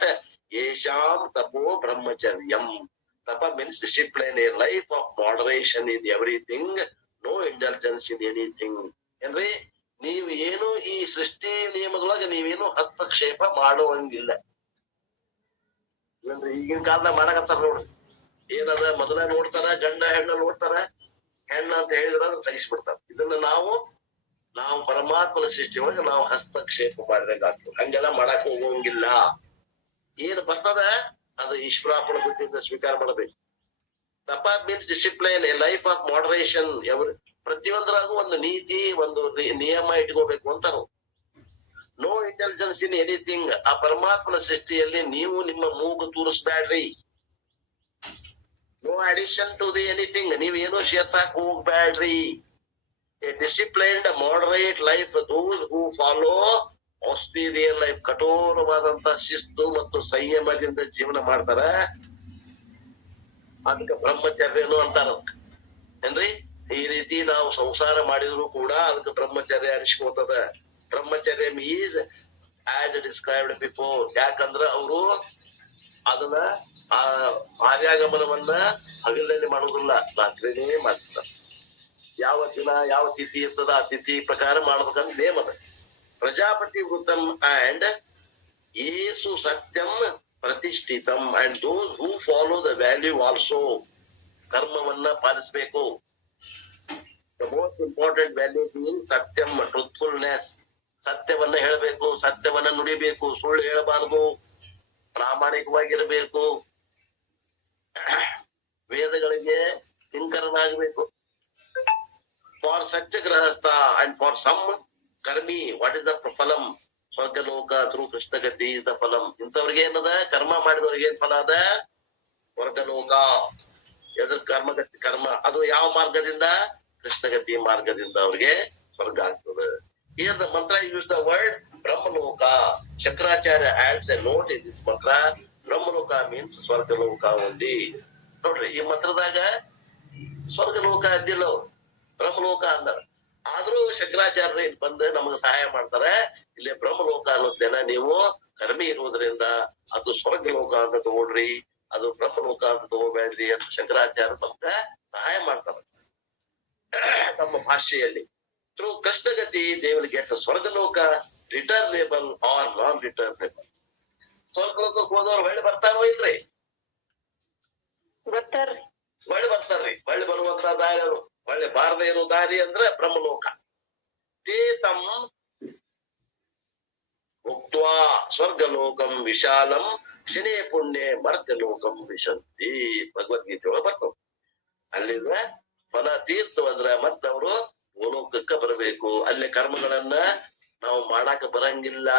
yesham tapo brahmacharyam. Tapa means discipline, a life of moderation in everything, no indulgence in anything. ಅಂದ್ರೆ ನೀವು ಏನು ಈ ಸೃಷ್ಟಿ ನಿಯಮದೊಳಗೆ ನೀವೇನು ಹಸ್ತಕ್ಷೇಪ ಮಾಡುವಂಗಿಲ್ಲ. ಅಂದ್ರೆ ಈಗಿನ ಕಾಲದಾಗ ಮಾಡಕತ್ತಾರ ನೋಡ್ರಿ, ಏನದ ಮೊದಲ ನೋಡ್ತಾರ, ಗಂಡ ಹೆಣ್ಣ ನೋಡ್ತಾರ, ಹೆಣ್ಣ ಅಂತ ಹೇಳಿದ್ರ ತೆಗಿಸ್ಬಿಡ್ತಾರ. ಇದನ್ನ ನಾವು ಪರಮಾತ್ಮನ ಸೃಷ್ಟಿಯೊಳಗೆ ನಾವು ಹಸ್ತಕ್ಷೇಪ ಮಾಡಿದಂಗಾಗ್ತದೆ. ಹಂಗೆಲ್ಲ ಮಾಡಕ್ ಹೋಗೋಂಗಿಲ್ಲ. ಏನ್ ಬರ್ತದ ಅದು ಈಶ್ವರಾಪಣ ಬುದ್ಧಿಯಿಂದ ಸ್ವೀಕಾರ ಮಾಡಬೇಕು. Tapa means discipline, a life of moderation. ಪ್ರತಿಯೊಂದರಾಗೂ ಒಂದು ನೀತಿ, ಒಂದು ನಿಯಮ ಇಟ್ಕೋಬೇಕು ಅಂತ. No intelligence in anything. ಆ ಪರಮಾತ್ಮನ ಸೃಷ್ಟಿಯಲ್ಲಿ ನೀವು ನಿಮ್ಮ ಮೂಗು ತೂರಿಸ್ಬ್ಯಾಡ್ರಿ. No addition to the anything. ನೀವೇನು ಸೇರ್ಸಾಕ್ ಹೋಗ್ಬ್ಯಾಡ್ರಿ. A disciplined moderate life, those who follow austere life, ಕಠೋರವಾದಂತ ಶಿಸ್ತು ಮತ್ತು ಸಂಯಮದಿಂದ ಜೀವನ ಮಾಡ್ತಾರ, ಅದಕ್ಕೆ ಬ್ರಹ್ಮಚರ್ಯನು ಅಂತಾರ. ಏನ್ರಿ, ಈ ರೀತಿ ನಾವು ಸಂಸಾರ ಮಾಡಿದ್ರು ಕೂಡ ಅದಕ್ಕೆ ಬ್ರಹ್ಮಚರ್ಯ ಅನಿಸ್ಕೋತದ. ಬ್ರಹ್ಮಚರ್ಯ ಈಸ್ ಆಸ್ ಡಿಸ್ಕ್ರೈಬ್ಡ್ ಬಿಫೋರ್. ಯಾಕಂದ್ರ ಅವರು ಅದನ್ನ ಆ ಕಾರ್ಯಾಗಮನವನ್ನ ಹಗಲಲ್ಲಿ ಮಾಡುವುದಿಲ್ಲ, ರಾತ್ರಿನೇ ಮಾಡ್ತಾರೆ. ಯಾವ ದಿನ ಯಾವ ತಿಥಿ ಇರ್ತದ ಆ ತಿಥಿ ಪ್ರಕಾರ ಮಾಡ್ಬೇಕಂತ ನೇಮದ. ಪ್ರಜಾಪತಿ ವೃತ್ತಂ ಅಂಡ್ ಯೇಸು ಸತ್ಯಂ ಪ್ರತಿಷ್ಠಿತಂ, and those who follow the value also. ಕರ್ಮವನ್ನ ಪಾಲಿಸಬೇಕು. The most important value means satyam, truthfulness. ಸತ್ಯವನ್ನ ಹೇಳಬೇಕು, ಸತ್ಯವನ್ನ ನುಡಿಬೇಕು, ಸುಳ್ಳು ಹೇಳಬಾರದು, ಪ್ರಾಮಾಣಿಕವಾಗಿರಬೇಕು. ವೇದಗಳಿಗೆ ಕಿಂಕರನಾಗಬೇಕು. For such grihastha and for some karmi what is the phalam? Svargaloka through krishnagati is the phalam. ಇಂಥವ್ರಿಗೆ ಏನದ? ಕರ್ಮ ಮಾಡಿದವ್ರಿಗೆ ಏನ್ ಫಲ ಅದ? ಸ್ವರ್ಗಲೋಕ. ಎದ್ರ ಕರ್ಮಗತಿ? ಕರ್ಮ ಅದು ಯಾವ ಮಾರ್ಗದಿಂದ? ಕೃಷ್ಣಗತಿ ಮಾರ್ಗದಿಂದ ಅವ್ರಿಗೆ ಸ್ವರ್ಗ ಆಗ್ತದೆ. Here the mantra use the word Brahmaloka. Shankaracharya adds a note in this mantra. Brahmaloka means Swargaloka only. ನೋಡ್ರಿ, ಈ ಮಂತ್ರದಾಗ ಸ್ವರ್ಗಲೋಕ ಅಂದಿಲ್ಲ, ಬ್ರಹ್ಮಲೋಕ ಅಂದಾರ. ಆದ್ರೂ ಶಂಕರಾಚಾರ್ಯ ಇಲ್ಲಿ ಬಂದು ನಮಗ ಸಹಾಯ ಮಾಡ್ತಾರೆ. ಇಲ್ಲಿ ಬ್ರಹ್ಮಲೋಕ ಅನ್ನೋದೇನ ನೀವು ಕರ್ಮಿ ಇರುವುದರಿಂದ ಅದು ಸ್ವರ್ಗಲೋಕ ಅಂತ ತಗೊಳ್ರಿ, ಅದು ಬ್ರಹ್ಮಲೋಕ ಅಂತ ತಗೋಬೇಡ್ರಿ ಅಂತ ಶಂಕರಾಚಾರ್ಯ ಬಂದ ಸಹಾಯ ಮಾಡ್ತಾರೆ ನಮ್ಮ ಭಾಷೆಯಲ್ಲಿ. Through krishnagati they will get svargaloka returnable or non returnable. ಸ್ವರ್ಗಲೋಕಕ್ಕೆ ಹೋದವ್ರು ಹೊಳ್ಳಿ ಬರ್ತಾರೋ ಇಲ್ರಿ? ಬರ್ತಾರ್ರಿ. ಹೊಳ್ಳಿ ಬರ್ತಾರ್ರಿ. ಹೊಳ್ಳಿ ಬರುವಂತ ದಾರಿ ಅದು. ಹೊಳ್ಳಿ ಬಾರದೇ ಇರೋ ದಾರಿ ಅಂದ್ರೆ ಬ್ರಹ್ಮಲೋಕ. ತೇ ತಮ್ ಉಕ್ತ್ವಾ ಸ್ವರ್ಗಲೋಕಂ ವಿಶಾಲಂ ಕ್ಷಣೇ ಪುಣ್ಯೆ ಮರ್ತ್ಯಲೋಕಂ ವಿಶಂತಿ. ಭಗವದ್ಗೀತೆ ಒಳಗೆ ಬರ್ತವ. ಅಲ್ಲಿಂದ ಫಲ ತೀರ್ತು ಅಂದ್ರ ಮತ್ತವರು ಭೂಲೋಕಕ್ಕ ಬರಬೇಕು. ಅಲ್ಲಿ ಕರ್ಮಗಳನ್ನ ನಾವು ಮಾಡಾಕ ಬರಂಗಿಲ್ಲ.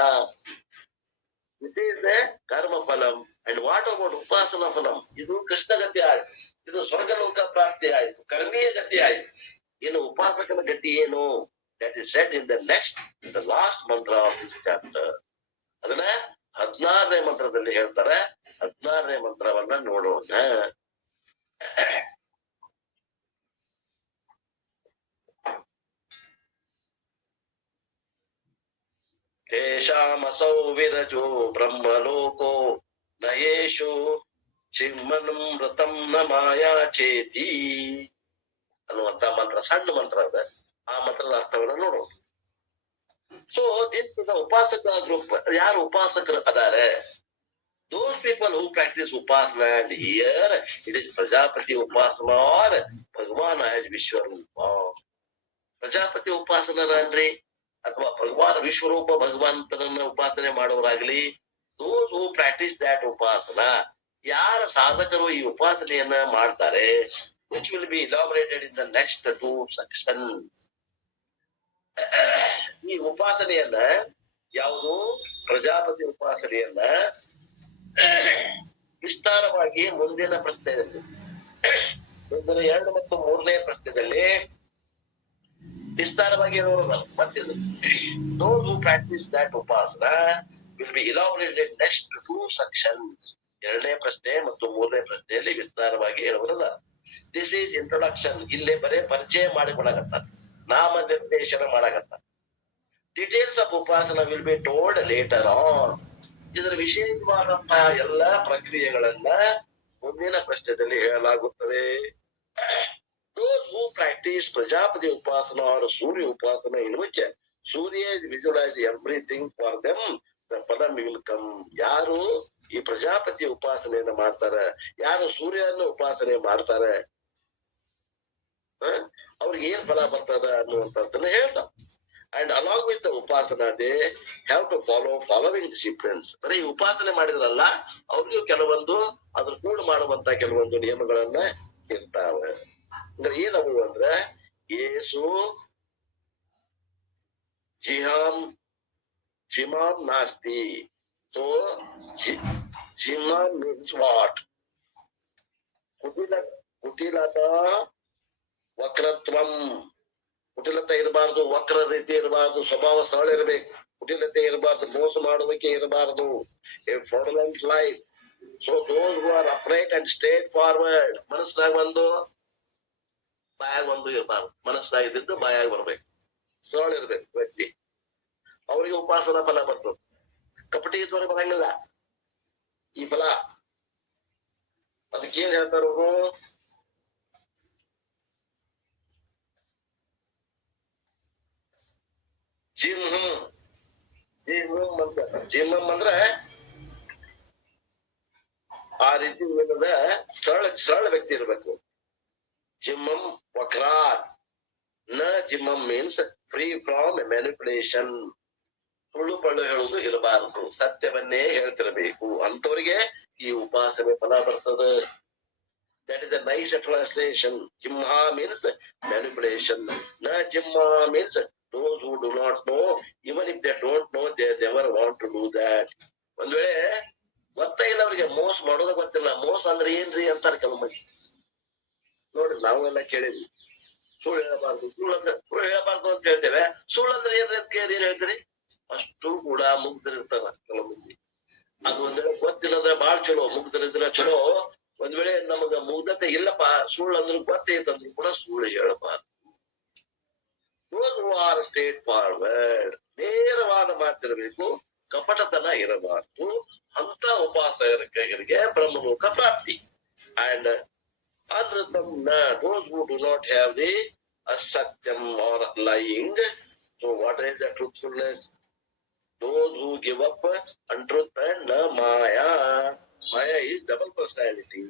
ದಿಸ್ ಈಸ್ ದ ಕರ್ಮ ಫಲಂ. ಅಂಡ್ ವಾಟ್ ಅಬೌಟ್ ಉಪಾಸನಾ ಫಲಂ? ಇದು ಕೃಷ್ಣಗತಿ ಆಯ್ತು, ಇದು ಸ್ವರ್ಗಲೋಕ ಪ್ರಾಪ್ತಿ ಆಯ್ತು, ಕರ್ಮೀಯ ಗತಿ ಆಯ್ತು. ಇನ್ನು ಉಪಾಸಕನ ಗತಿ ಏನು? That is said in the next, the last ಮಂತ್ರ ಆಫ್ ದಿಸ್ ಚಾಪ್ಟರ್. ಅದನ್ನ 16ನೇ ಮಂತ್ರದಲ್ಲಿ ಹೇಳ್ತಾರೆ. 16ನೇ ಮಂತ್ರವನ್ನ ನೋಡೋಣ. ತೇಷಾಮಸೌ ವಿರಜೋ ಬ್ರಹ್ಮಲೋಕೋ ನಯೇಷು ಚಿನ್ಮನಂ ಮೃತಂ ನ ಮಾಯಾಚೇತಿ ಅನ್ನುವಂತ ಮಂತ್ರ, ಸಣ್ಣ ಮಂತ್ರ ಅದ. ಆ ಮಂತ್ರದ ಅರ್ಥವನ್ನ ನೋಡೋಣ. So this is upasaka group. ಯಾರು ಉಪಾಸಕರು ಅದಾರೆ? Those people who practice upasana, and here it is Prajapati upasana or Bhagavan as Vishwarupa. Prajapati ಉಪಾಸನರನ್ರಿ ಅಥವಾ ಭಗವಾನ್ ವಿಶ್ವರೂಪ ಭಗವಂತನನ್ನ ಉಪಾಸನೆ ಮಾಡುವರಾಗ್ಲಿ, those who practice that upasana, ಯಾರ ಸಾಧಕರು ಈ ಉಪಾಸನೆಯನ್ನ ಮಾಡ್ತಾರೆ, which will be elaborated in the next 2 sections. ಈ ಉಪಾಸನೆಯನ್ನ ಯಾವುದು? ಪ್ರಜಾಪತಿ ಉಪಾಸನೆಯನ್ನ ವಿಸ್ತಾರವಾಗಿ ಮುಂದಿನ ಪ್ರಶ್ನೆಯಲ್ಲಿ, ಮುಂದಿನ 2 ಮತ್ತು 3ನೇ ಪ್ರಶ್ನೆಯಲ್ಲಿ ವಿಸ್ತಾರವಾಗಿ ನೋಡೋಣ. ಮತ್ತಿದು those who practice that upasana will be elaborated in next 2 sections. 2ನೇ ಪ್ರಶ್ನೆ ಮತ್ತು 3ನೇ ಪ್ರಶ್ನೆಯಲ್ಲಿ ವಿಸ್ತಾರವಾಗಿ ಹೇಳುವುದಲ್ಲ. This is introduction. ಇಲ್ಲೇ ಬರೇ ಪರಿಚಯ ಮಾಡಿಕೊಡಕತ್ತ, ನಾಮ ನಿರ್ದೇಶನ ಮಾಡಕತ್ತ. Details of upasana will be told later on. ಇದರ ವಿಶೇಷವಾದಂತಹ ಎಲ್ಲಾ ಪ್ರಕ್ರಿಯೆಗಳನ್ನ ಮುಂದಿನ ಪ್ರಶ್ನೆಯಲ್ಲಿ ಹೇಳಲಾಗುತ್ತದೆ. Those who practice Prajapati Upasana or Surya Upasana, in which Surya visualize everything for them, the phalam will come. ಯಾರು ಈ ಪ್ರಜಾಪತಿ ಉಪಾಸನೆಯನ್ನ ಮಾಡ್ತಾರೆ, ಯಾರು ಸೂರ್ಯನ ಉಪಾಸನೆ ಮಾಡ್ತಾರೆ, ಅವ್ರಿಗೆ ಏನ್ ಫಲ ಬರ್ತದ ಅನ್ನುವಂಥದ್ದನ್ನ ಹೇಳ್ತಾವ. And along with the upasana they have to following disciplines. ಬರೀ ಉಪಾಸನೆ ಮಾಡಿದ್ರಲ್ಲ, ಅವ್ರಿಗೂ ಕೆಲವೊಂದು ಅದ್ರ ಕೂಡ ಮಾಡುವಂತ ಕೆಲವೊಂದು ನಿಯಮಗಳನ್ನ ಇರ್ತಾವೆ. ಅಂದ್ರೆ ಏನವು ಅಂದ್ರೆ, ಏಸು ಜಿಮಾಂ ನಾಸ್ತಿ. So jimam means what? ಕುಟಿಲತ ವಕ್ರತ್ವಂ. ಕುಟಿಲತೆ ಇರಬಾರ್ದು, ವಕ್ರ ರೀತಿ ಇರಬಾರ್ದು, ಸ್ವಭಾವ ಸರಳ ಇರಬೇಕು. ಕುಟಿಲತೆ ಇರಬಾರ್ದು, ಮೋಸ ಮಾಡುವಿಕೆ ಇರಬಾರ್ದು. A fraudulent life. So those who are upright and straight forward. ಮನಸ್ಸಿನಾಗ ಒಂದು ಬಾಯಾಗ ಒಂದು ಇರಬಾರ್ದು. ಮನಸ್ಸಿನಾಗ ಇದ್ದಿದ್ದು ಬಾಯಾಗ ಬರ್ಬೇಕು, ಸರಳ ಇರ್ಬೇಕು ವ್ಯಕ್ತಿ. ಅವರಿಗೆ ಉಪಾಸನಾ ಫಲ ಬರ್ತದೆ. ಕಪಟಿ ಇದ್ದವರಿಗೆ ಬರಂಗಿಲ್ಲ ಈ ಫಲ. ಅದಕ್ಕೇನ್ ಹೇಳ್ತಾರ ಅವರು? ಜಿಮ್ ಅಂದ್ರೆ ಆ ರೀತಿ ಸರಳ ವ್ಯಕ್ತಿ ಇರ್ಬೇಕು. ಜಿಮ್ಮಂ ವಕ್ರಾತ್ ನ. ಜಿಮ್ಮಂ ಮೀನ್ಸ್ ಫ್ರೀ ಫ್ರಾಮ್ ಮ್ಯಾನಿಪುಲೇಷನ್. ಸುಳ್ಳು ಪಳ್ಳು ಹೇಳುವುದು ಇರಬಾರದು, ಸತ್ಯವನ್ನೇ ಹೇಳ್ತಿರಬೇಕು. ಅಂತವರಿಗೆ ಈ ಉಪಾಸನೆ ಫಲ ಬರ್ತದೆ. That is a nice translation. Jimha means manipulation. Na Jimma means those who do not know, even if they don't know, they never want to do that. ಒಂದ್ ವೇಳೆ ಗೊತ್ತಾಗಿಲ್ಲ ಅವ್ರಿಗೆ ಮೋಸ ಮಾಡೋದ ಗೊತ್ತಿಲ್ಲ. ಮೋಸ ಅಂದ್ರೆ ಏನ್ರಿ ಅಂತಾರ ಕೆಲವು ಮಂದಿ. ನೋಡ್ರಿ ನಾವೆಲ್ಲ ಕೇಳಿದ್ವಿ, ಸುಳ್ಳು ಹೇಳಬಾರ್ದು, ಸುಳ್ಳು ಹೇಳಬಾರ್ದು ಅಂತ ಹೇಳ್ತೇವೆ. ಸುಳ್ಳು ಅಂದ್ರೆ ಏನ್ರಿ ಅಂತ ಕೇಳಿ ಏನ್ ಹೇಳ್ತೀರಿ? ಅಷ್ಟು ಕೂಡ ಮುಗ್ಧರಿರ್ತಾರ ಕೆಲವು ಮಂದಿ. ಅದು ಒಂದ್ ವೇಳೆ ಗೊತ್ತಿಲ್ಲ ಅಂದ್ರೆ ಬಾಳ್ ಚಲೋ, ಮುಗ್ಧರಿದ್ರೆ ಚಲೋ. ಒಂದ್ ವೇಳೆ ನಮಗ ಮುಗ್ಧತೆ ಇಲ್ಲಪ್ಪ, ಸುಳ್ಳು ಅಂದ್ರೆ ಗೊತ್ತೈತಂದ್ರು ಕೂಡ ಸುಳ್ಳು ಹೇಳಬಾರ್ದು. ಸ್ಟೇಟ್ ಫಾರ್ವರ್ಡ್, ನೇರವಾದ ಮಾತಿರಬೇಕು, ಕಪಟತನ ಇರಬಾರ್ದು. ಅಂತ ಉಪಾಸಕರಿಗೆ ಬ್ರಹ್ಮಲೋಕ ಪ್ರಾಪ್ತಿ. And those who do not have the asatyam or lying, so what is the truthfulness? Those who give up untruth and maya. Maya is double personality.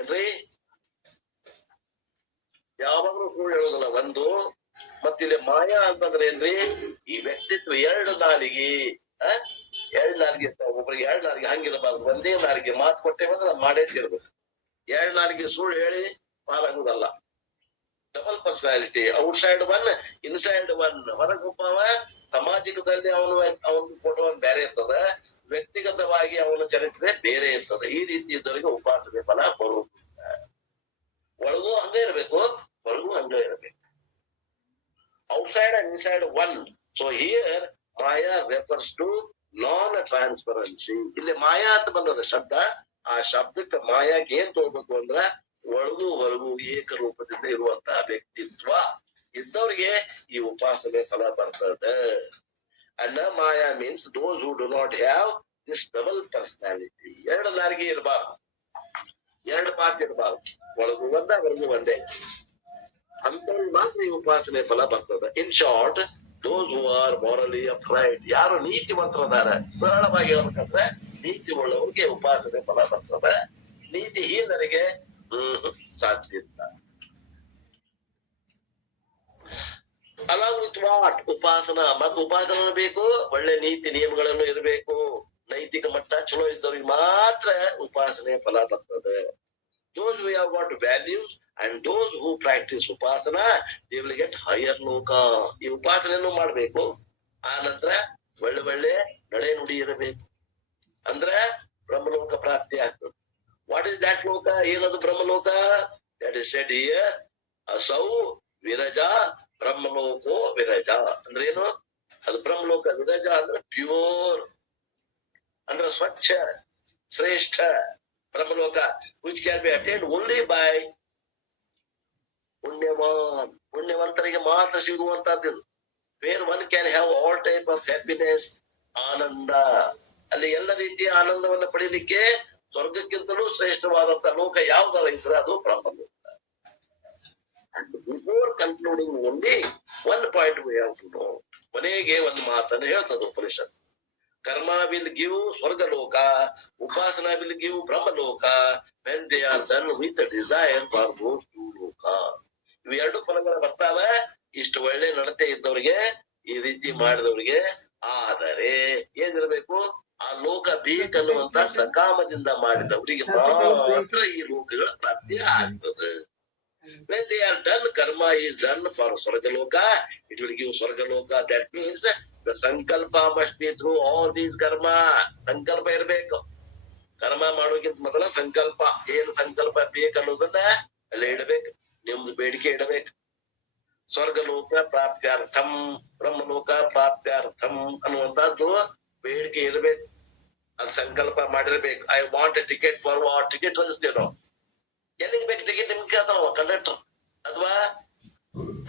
ಏನ್ರಿ? ಯಾವಾಗಲೂ ಸುಳ್ಳು ಹೇಳೋದಿಲ್ಲ ಒಂದು. ಮತ್ತಿಲ್ಲಿ ಮಾಯಾ ಅಂತಂದ್ರೆ ಏನ್ರಿ? ಈ ವ್ಯಕ್ತಿತ್ವ ಎರಡು ನಾಲಿಗೆ ಇರ್ತಾವ. ಒಬ್ಬರಿಗೆ ಎರಡು ನಾಲಿಗೆ ಹಂಗಿರಬಾರ್ದು. ಒಂದೇ ನಾಲಿಗೆ ಮಾತು ಕೊಟ್ಟೇವಂದ್ರೆ ಮಾಡೇ ತಿರ್ಬೇಕು. ಎರಡು ನಾಲಿಗೆ ಸುಳ್ಳು ಹೇಳಿ ಪಾರಾಗುದಲ್ಲ. Double personality, outside one, inside one. ಹೊರಗೊಬ್ಬವ ಸಾಮಾಜಿಕದಲ್ಲಿ ಅವನ ಫೋಟೋ ಬೇರೆ ಇರ್ತದ, ವ್ಯಕ್ತಿಗತವಾಗಿ ಅವನ ಚರಿತ್ರೆ ಬೇರೆ ಇರ್ತದೆ. ಈ ರೀತಿ ಇದ್ದವರಿಗೆ ಉಪಾಸನೆ ಫಲ ಬರುವುದಿಲ್ಲ. ಒಳಗೂ ಹಂಗ ಇರಬೇಕು, ಹೊರಗೂ ಹಂಗ ಇರಬೇಕು. Outside and inside one. So here maya refers to non transparency. ಇಲ್ಲಿ ಮಾಯಾ ಅಂತ ಬಂದದ ಶಬ್ದ. ಆ ಶಬ್ದಕ್ಕೆ ಮಾಯಾಗೆ ಏನ್ ತಗೋಬೇಕು ಅಂದ್ರ ಒಳಗೂ ಹೊರಗೂ ಏಕರೂಪದಿಂದ ಇರುವಂತಹ ವ್ಯಕ್ತಿತ್ವ ಇದ್ದವ್ರಿಗೆ ಈ ಉಪಾಸನೆ ಫಲ ಬರ್ತದೆ. And Maya means those who do not have this double personality. ಎರಡು ನಾಲಿಗೆ ಇರಬಾರ್ದು, ಎರಡು ಮಾತು ಇರಬಾರ್ದು, ಒಳಗೂ ಒಂದೇ ಹೊರಗೂ ಒಂದೇ. ಅಂತವ್ರಿಗೆ ಮಾತ್ರ ಈ ಉಪಾಸನೆ ಫಲ ಬರ್ತದೆ. In short, those who are morally upright, ಯಾರು ನೀತಿವಂತರದಾರ, ಸರಳವಾಗಿ ಹೇಳ್ಬೇಕಂದ್ರೆ ನೀತಿ ಉಳ್ಳವರಿಗೆ ಉಪಾಸನೆ ಫಲ ಬರ್ತದೆ. ನೀತಿಹೀನರಿಗೆ ಸಾಧ್ಯ ಇಲ್ಲ. Along with what? ಉಪಾಸನ. ಮತ್ತು ಉಪಾಸನ ಬೇಕು, ಒಳ್ಳೆ ನೀತಿ ನಿಯಮಗಳನ್ನು ಇರಬೇಕು. ನೈತಿಕ ಮಟ್ಟ ಚಲೋ ಇದ್ದವ್ರಿಗೆ ಮಾತ್ರ ಉಪಾಸನೆ ಫಲ ಬರ್ತದೆ. Those who have got values and those who practice upasana, they will get higher loka. ಈ ಉಪಾಸನೆಯನ್ನು ಮಾಡ್ಬೇಕು. ಆ ನಂತರ ಒಳ್ಳೆ ನಡೆ ನುಡಿ ಇರಬೇಕು. ಅಂದ್ರೆ ಬ್ರಹ್ಮಲೋಕ ಪ್ರಾಪ್ತಿ ಆಗ್ತದೆ. What is that loka? ಏನದು ಬ್ರಹ್ಮಲೋಕ? ದಟ್ ಇಸ್ ಸೆಡ್ ಹಿಯರ್, ಅಸೌ ವಿರಜ ಬ್ರಹ್ಮಲೋಕೋ ವಿರಜ. ಅಂದ್ರೆ ಏನು? ಅದು ಬ್ರಹ್ಮಲೋಕ. ವಿರಜ ಅಂದ್ರೆ ಪ್ಯೂರ್, ಅಂದ್ರೆ ಸ್ವಚ್ಛ, ಶ್ರೇಷ್ಠ ಬ್ರಹ್ಮಲೋಕ, which can be attained only by ಪುಣ್ಯವಾನ್. ಪುಣ್ಯವಂತರಿಗೆ ಮಾತ್ರ ಸಿಗುವಂತದ್ದು. where one can have all type of happiness, ಆನಂದ. ಅಲ್ಲಿ ಎಲ್ಲ ರೀತಿಯ ಆನಂದವನ್ನು ಪಡೀಲಿಕ್ಕೆ ಸ್ವರ್ಗಕ್ಕಿಂತಲೂ ಶ್ರೇಷ್ಠವಾದಂತ ಲೋಕ ಯಾವ್ದಾರ ಇದ್ರೆ ಅದು ಬ್ರಹ್ಮಲೋಕ. Before concluding only one point we have to know. ಕೊನೆಗೆ ಒಂದು ಮಾತನ್ನು ಹೇಳ್ತದೆ Upanishad. Karma will give svargaloka, upasana will give brahmaloka, when they are done with the desire for those two ಲೋಕ. ಇವು ಎರಡು ಫಲಗಳು ಬರ್ತಾವ ಇಷ್ಟು ಒಳ್ಳೆ ನಡತೆ ಇದ್ದವ್ರಿಗೆ, ಈ ರೀತಿ ಮಾಡಿದವ್ರಿಗೆ. ಆದರೆ ಏನಿರಬೇಕು? ಆ ಲೋಕ ಬೇಕನ್ನುವಂತ ಸಕಾಮದಿಂದ ಮಾಡಿದವರಿಗೆ ಮಾತ್ರ ಈ ಲೋಕಗಳ ಪ್ರಾಪ್ತಿ ಆಗ್ತದೆ. When they are done, karma is done for Swargaloka, it will give Swargaloka. That means the Sankalpa must be through all these karma. Sankalpa ಇರಬೇಕು. ಕರ್ಮ ಮಾಡೋಕ್ಕಿಂತ ಮೊದಲ ಸಂಕಲ್ಪ. ಏನು ಸಂಕಲ್ಪ ಬೇಕನ್ನೋದನ್ನ ಅಲ್ಲಿ ಇಡಬೇಕು, ನಿಮ್ದು ಬೇಡಿಕೆ ಇಡಬೇಕು. ಸ್ವರ್ಗಲೋಕ ಪ್ರಾಪ್ತ್ಯಾರ್ಥಂ, ಬ್ರಹ್ಮಲೋಕ ಪ್ರಾಪ್ತ್ಯಾರ್ಥಂ ಅನ್ನುವಂತದ್ದು ಬೇಡಿಕೆ ಇರಬೇಕು. ಅದು ಸಂಕಲ್ಪ ಮಾಡಿರ್ಬೇಕು. I want a ticket for what? Ticket ಹೊಲಿಸ್ತೇವೆ ನಾವು. ಎಲ್ಲಿಗೆ ಬೇಕು ಟಿಕೆಟ್? ನಿಮ್ಗೆ ಅಥವಾ ಕಂಡಕ್ಟರ್ ಅಥವಾ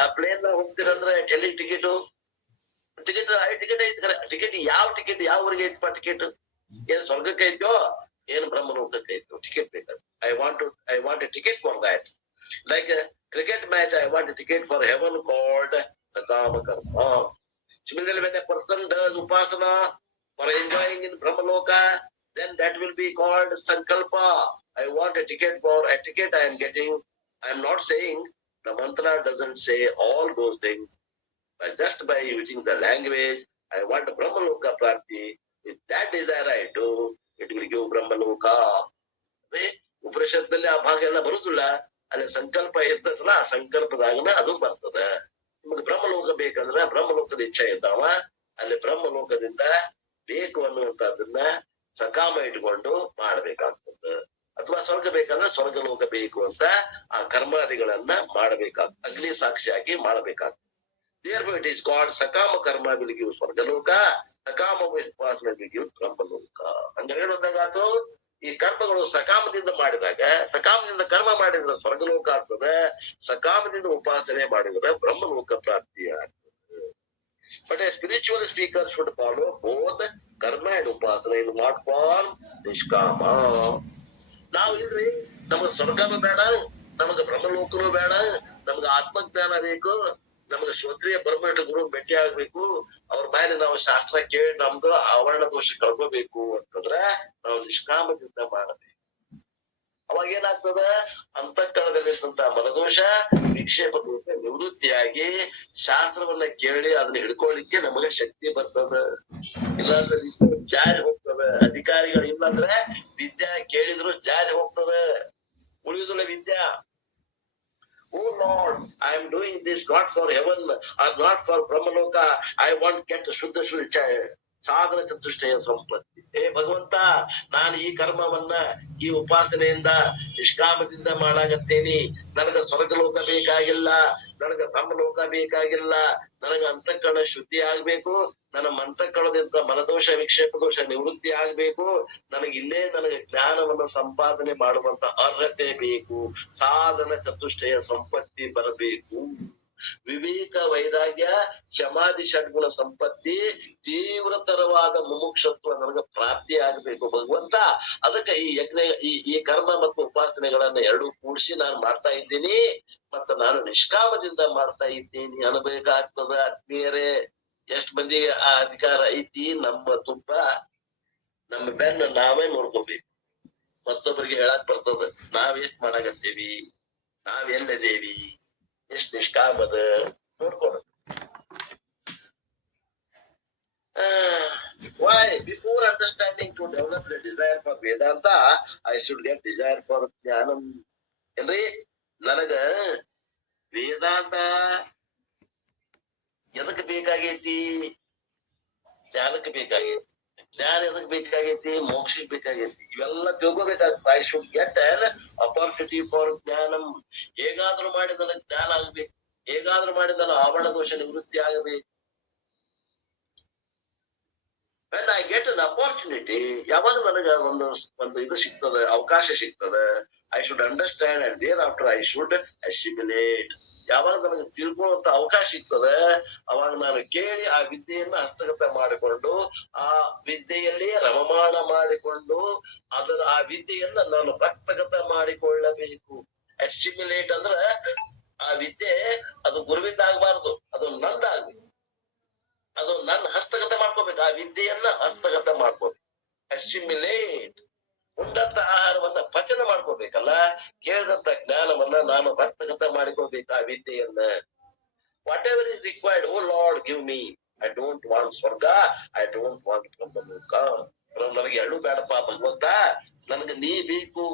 ಆ ಪ್ಲೇನ್ ಹೋಗ್ತೀರಂದ್ರೆ ಎಲ್ಲಿ ಟಿಕೆಟ್? ಟಿಕೆಟ್ ಟಿಕೆಟ್ ಐತಿ. ಟಿಕೆಟ್ ಯಾವ ಟಿಕೆಟ್? ಯಾವ ಊರಿಗೆ ಐತಪ್ಪ ಟಿಕೆಟ್? ಏನ್ ಸ್ವರ್ಗಕ್ಕೆ ಐತೋ ಏನ್ ಬ್ರಹ್ಮಲೋಕಕ್ಕೆ ಐತೋ? ಟಿಕೆಟ್ ಬೇಕಾದ್ರೆ I want a ticket for that. Like cricket match, I want a ticket for heaven called sakama karma. Similarly, when a person does upasana for enjoying in Brahmaloka, then that will be called Sankalpa. I want a ticket for a ticket I am getting. I am not saying the mantra doesn't say all those things, but just by using the language, I want Brahmaloka Prapti. If that desire I do, it will give Brahmaloka. ಉಪನಿಷತ್ತಲ್ಲಿ ಆ ಭಾಗ ಎಲ್ಲ ಬರುದಿಲ್ಲ. ಅಲ್ಲಿ ಸಂಕಲ್ಪ ಇರ್ತದಲ್ಲ, ಆ ಸಂಕಲ್ಪದಾಗನ ಅದು ಬರ್ತದ. ನಿಮ್ಗೆ ಬ್ರಹ್ಮಲೋಕ ಬೇಕಂದ್ರ ಬ್ರಹ್ಮಲೋಕದ ಇಚ್ಛೆ ಇದ್ದಾವ, ಅಲ್ಲಿ ಬ್ರಹ್ಮಲೋಕದಿಂದ ಬೇಕು ಅನ್ನುವಂಥದ್ದನ್ನ ಸಕಾಮ ಇಟ್ಕೊಂಡು ಮಾಡ್ಬೇಕಾಗ್ತದ. ಅಥವಾ ಸ್ವರ್ಗ ಬೇಕಂದ್ರೆ ಸ್ವರ್ಗ ಲೋಕ ಬೇಕು ಅಂತ ಆ ಕರ್ಮಾದಿಗಳನ್ನ ಮಾಡಬೇಕಾಗ್ತದೆ, ಅಗ್ನಿ ಸಾಕ್ಷಿಯಾಗಿ ಮಾಡಬೇಕಾಗ್ತದೆ. Therefore it is called ಸಕಾಮ ಕರ್ಮ will give ಸ್ವರ್ಗಲೋಕ, ಸಕಾಮ ಉಪಾಸನೆ will give ಬ್ರಹ್ಮಲೋಕ. ಅಂದ್ರೆ ಏನಂದಾಗಾತು, ಈ ಕರ್ಮಗಳು ಸಕಾಮದಿಂದ ಮಾಡಿದಾಗ, ಸಕಾಮದಿಂದ ಕರ್ಮ ಮಾಡಿದ್ರೆ ಸ್ವರ್ಗಲೋಕ ಆಗ್ತದೆ, ಸಕಾಮದಿಂದ ಉಪಾಸನೆ ಮಾಡಿದ್ರೆ ಬ್ರಹ್ಮಲೋಕ ಪ್ರಾಪ್ತಿ ಆಗ್ತದೆ. But a spiritual speaker should follow both karma and upasana in what form? Nishkama. ನಾವು ಇಲ್ರಿ ನಮಗ ಸ್ವರ್ಗನೂ ಬೇಡ, ನಮಗ ಬ್ರಹ್ಮಲೋಕನೂ ಬೇಡ, ನಮಗ ಆತ್ಮಜ್ಞಾನ ಬೇಕು, ನಮಗ ಶ್ರೋತ್ರಿಯ ಬ್ರಹ್ಮಟ ಗುರು ಭೇಟಿ ಆಗ್ಬೇಕು, ಅವ್ರ ಮೇಲೆ ನಾವು ಶಾಸ್ತ್ರ ಕೇಳಿ ನಮ್ದು ಆವರಣ ದೋಷ ಕಳ್ಕೋಬೇಕು ಅಂತಂದ್ರ ನಾವು ನಿಷ್ಕಾಮದಿಂದ ಮಾಡಬೇಕು. ಅವಾಗ ಏನಾಗ್ತದ, ಅಂತಃಕರಣದಲ್ಲಿದ್ದಂತ ಮನದೋಷ ವಿಕ್ಷೇಪ ದೋಷ ನಿವೃತ್ತಿಯಾಗಿ ಶಾಸ್ತ್ರವನ್ನ ಕೇಳಿ ಅದನ್ನ ಹಿಡ್ಕೊಳ್ಳಿಕ್ಕೆ ನಮಗೆ ಶಕ್ತಿ ಬರ್ತದ. ಇಲ್ಲಾಂದ್ರೆ ಜಾರಿ ಹೋಗ್ತದ. ಅಧಿಕಾರಿಗಳು ಇಲ್ಲಾಂದ್ರೆ ವಿದ್ಯಾ ಕೇಳಿದ್ರು ಜಾರಿ ಹೋಗ್ತದ, ಉಳಿಯುದಿಲ್ಲ ವಿದ್ಯಾ. Oh Lord, I am doing this not for heaven or not for Brahmaloka. I want to get ಶುದ್ಧ ಸಾಧನ ಚತುಷ್ಟಯ ಸಂಪತ್ತಿ. ಭಗವಂತ, ನಾನು ಈ ಕರ್ಮವನ್ನ ಈ ಉಪಾಸನೆಯಿಂದ ನಿಷ್ಕಾಮದಿಂದ ಮಾಡಾಕತ್ತೇನಿ. ನನಗ ಸ್ವರ್ಗಲೋಕ ಬೇಕಾಗಿಲ್ಲ, ನನಗ ಬ್ರಹ್ಮಲೋಕ ಬೇಕಾಗಿಲ್ಲ, ನನಗ ಅಂತಃಕರಣ ಶುದ್ಧಿ ಆಗ್ಬೇಕು, ನನ್ನ ಅಂತಃಕರಣದಿಂದ ಮನದೋಷ ವಿಕ್ಷೇಪ ದೋಷ ನಿವೃತ್ತಿ ಆಗ್ಬೇಕು, ನನಗೆ ಇಲ್ಲೇ ನನಗೆ ಜ್ಞಾನವನ್ನ ಸಂಪಾದನೆ ಮಾಡುವಂತ ಅರ್ಹತೆ ಬೇಕು, ಸಾಧನ ಚತುಷ್ಟಯ ಸಂಪತ್ತಿ ಬರಬೇಕು. ವಿವೇಕ ವೈರಾಗ್ಯ ಕ್ಷಮಾದಿ ಷಡ್ಗುಣ ಸಂಪತ್ತಿ ತೀವ್ರತರವಾದ ಮುಮುಕ್ಷತ್ವ ನನಗೆ ಪ್ರಾಪ್ತಿ ಆಗ್ಬೇಕು ಭಗವಂತ. ಅದಕ್ಕೆ ಈ ಯಜ್ಞ ಈ ಕರ್ಮ ಮತ್ತು ಉಪಾಸನೆಗಳನ್ನ ಎರಡೂ ಕೂಡಿಸಿ ನಾನು ಮಾಡ್ತಾ ಇದ್ದೀನಿ, ಮತ್ತ ನಾನು ನಿಷ್ಕಾಮದಿಂದ ಮಾಡ್ತಾ ಇದ್ದೀನಿ ಅನ್ಬೇಕಾಗ್ತದ. ಆತ್ಮೀಯರೇ, ಎಷ್ಟ್ ಮಂದಿ ಆ ಅಧಿಕಾರ ಐತಿ? ನಮ್ಮ ತುಪ್ಪ ನಮ್ಮ ಬೆನ್ನ ನಾವೇ ನೋಡ್ಕೋಬೇಕು. ಮತ್ತೊಬ್ಬರಿಗೆ ಹೇಳಕ್ ಬರ್ತದ, ನಾವ್ ಎಷ್ಟ್ ಮಾಡಾಕತ್ತೇವಿ, ನಾವೆಲ್ಲದೇವಿ, ಎಷ್ಟ್ ನಿಷ್ಕಾಮದ ನೋಡ್ಕೊಳ. Why? Before understanding to develop the desire for Vedanta, I should get desire for Jnanam. ಏನ್ರಿ, ನನಗ ವೇದಾಂತ ಎದಕ್ ಬೇಕಾಗೈತಿ? ಜ್ಞಾನಕ್ಕೆ ಬೇಕಾಗೈತಿ. ಜ್ಞಾನ ಎದಕ್ ಬೇಕಾಗೈತಿ? ಮೋಕ್ಷಕ್ಕೆ ಬೇಕಾಗೈತಿ. ಇವೆಲ್ಲ ತಿಳ್ಕೊಬೇಕಾಗ್ತದೆ. I should get an opportunity for jnanam. ಹೇಗಾದ್ರೂ ಮಾಡಿ ನನಗೆ ಜ್ಞಾನ ಆಗ್ಬೇಕು, ಹೇಗಾದ್ರೂ ಮಾಡಿ ನನ್ನ ಆವರಣ ದೋಷ ನಿವೃತ್ತಿ ಆಗಬೇಕು. when I get an opportunity, ಯಾವಾಗ ನನಗ ಒಂದು ಇದು ಸಿಗ್ತದೆ, ಅವಕಾಶ ಸಿಗ್ತದೆ, I should understand and thereafter I should assimilate. ಯಾವಾಗ ನನಗೆ ತಿಳ್ಕೊಳ್ಳುವಂತ ಅವಕಾಶ ಸಿಗ್ತದೆ, ಅವಾಗ ನಾನು ಕೇಳಿ ಆ ವಿದ್ಯೆಯನ್ನ ಹಸ್ತಗತ ಮಾಡಿಕೊಂಡು ಆ ವಿದ್ಯೆಯಲ್ಲಿ ರಮಮಾಣ ಮಾಡಿಕೊಂಡು ಆ ವಿದ್ಯೆಯನ್ನ ನಾನು ಹಸ್ತಗತ ಮಾಡಿಕೊಳ್ಳಬೇಕು. ಅಸಿಮಿಲೇಟ್ ಅಂದ್ರ ಆ ವಿದ್ಯೆ ಅದು ಗುರುವಿಂದ ಆಗ್ಬಾರ್ದು, ಅದು ನಂದಾಗ್ಬೇಕು, ಅದು ನನ್ನ ಹಸ್ತಗತ ಮಾಡ್ಕೋಬೇಕು. ಆ ವಿದ್ಯೆಯನ್ನ ಹಸ್ತಗತ ಮಾಡ್ಕೋಬೇಕು. ಅಸಿಮಿಲೇಟ್, ಉಂಡಂತ ಆಹಾರವನ್ನ ಪಚನ ಮಾಡ್ಕೋಬೇಕಲ್ಲ, ಕೇಳಿದಂತ ಜ್ಞಾನವನ್ನ ನಾನು ಹಸ್ತಗತ ಮಾಡಿಕೋಬೇಕು ಆ ವಿದ್ಯೆಯನ್ನ. Whatever is required, O lord give me. I don't want svarga, I don't want brahmaloka. ನನಗೆ ಎರಡು ಬೇಡಪ್ಪ ಭಗವಂತ, ನನಗೆ ನೀ ಬೇಕು.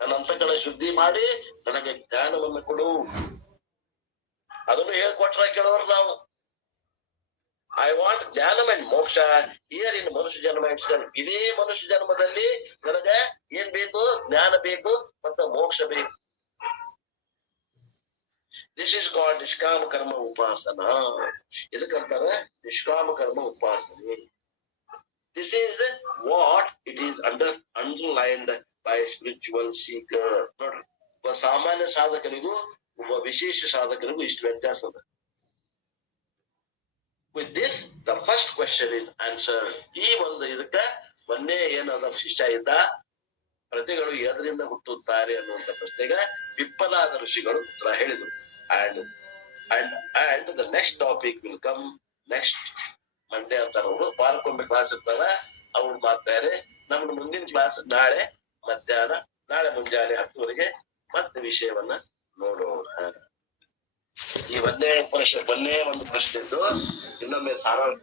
ನನ್ನ ಅಂತಃಕರಣ ಶುದ್ಧಿ ಮಾಡಿ ನನಗೆ ಜ್ಞಾನವನ್ನ ಕೊಡು. ಅದನ್ನು ಹೇಳ್ಕೊಟ್ರ ಕೇಳೋರು ನಾವು. ಐ ವಾಂಟ್ ಜ್ಞಾನಂ ಅಂಡ್ ಮೋಕ್ಷ ಹಿಯರ್ ಇನ್ ಮನುಷ್ಯ ಜನ್ಮ ಇಟ್ಸೆಲ್ಫ್. ಇದೇ ಮನುಷ್ಯ ಜನ್ಮದಲ್ಲಿ ನನಗ ಏನ್ ಬೇಕು? ಜ್ಞಾನ ಬೇಕು ಮತ್ತು ಮೋಕ್ಷ ಬೇಕು. ದಿಸ್ ಇಸ್ ಕಾಲ್ಡ್ ನಿಷ್ಕಾಮ ಕರ್ಮ ಉಪಾಸನ. ಇದಕ್ಕಂತಾರ ನಿಷ್ಕಾಮ ಕರ್ಮ ಉಪಾಸನೆ. This is what it is underlined by spiritual speaker. ನೋಡ್ರಿ, ಒಬ್ಬ ಸಾಮಾನ್ಯ ಸಾಧಕನಿಗೂ ಒಬ್ಬ ವಿಶೇಷ ಸಾಧಕನಿಗೂ ಇಷ್ಟು ವ್ಯತ್ಯಾಸ ಅದ. With this, the first question is answered. ಈ ಒಂದು ಇದಕ್ಕ ಮೊನ್ನೆ ಏನದ ಶಿಷ್ಯ ಇದ್ದ, ಪ್ರಜೆಗಳು ಎದರಿಂದ ಹುಟ್ಟುತ್ತಾರೆ ಅನ್ನುವಂತ ಪ್ರಶ್ನೆಗೆ ವಿಪ್ಪಲಾದ ಋಷಿಗಳು ಉತ್ತರ ಹೇಳಿದ್ರು. And the next topic will come next Monday ಅಂತ ಅವರು ವಾರಕ್ಕೊಮ್ಮೆ ಕ್ಲಾಸ್ ಇರ್ತಾರ, ಅವ್ರು ಮಾಡ್ತಾರೆ. ನಮ್ದು ಮುಂದಿನ ಕ್ಲಾಸ್ ನಾಳೆ ಮಧ್ಯಾಹ್ನ, ನಾಳೆ ಮುಂಜಾನೆ 10 ಮತ್ತೆ ವಿಷಯವನ್ನ ನೋಡೋಣ. ಈ ಒಂದೇ ಒಂದು ಪ್ರಶ್ನೆ ಇದ್ದು ಇನ್ನೊಮ್ಮೆ ಸಾರಾಂಶ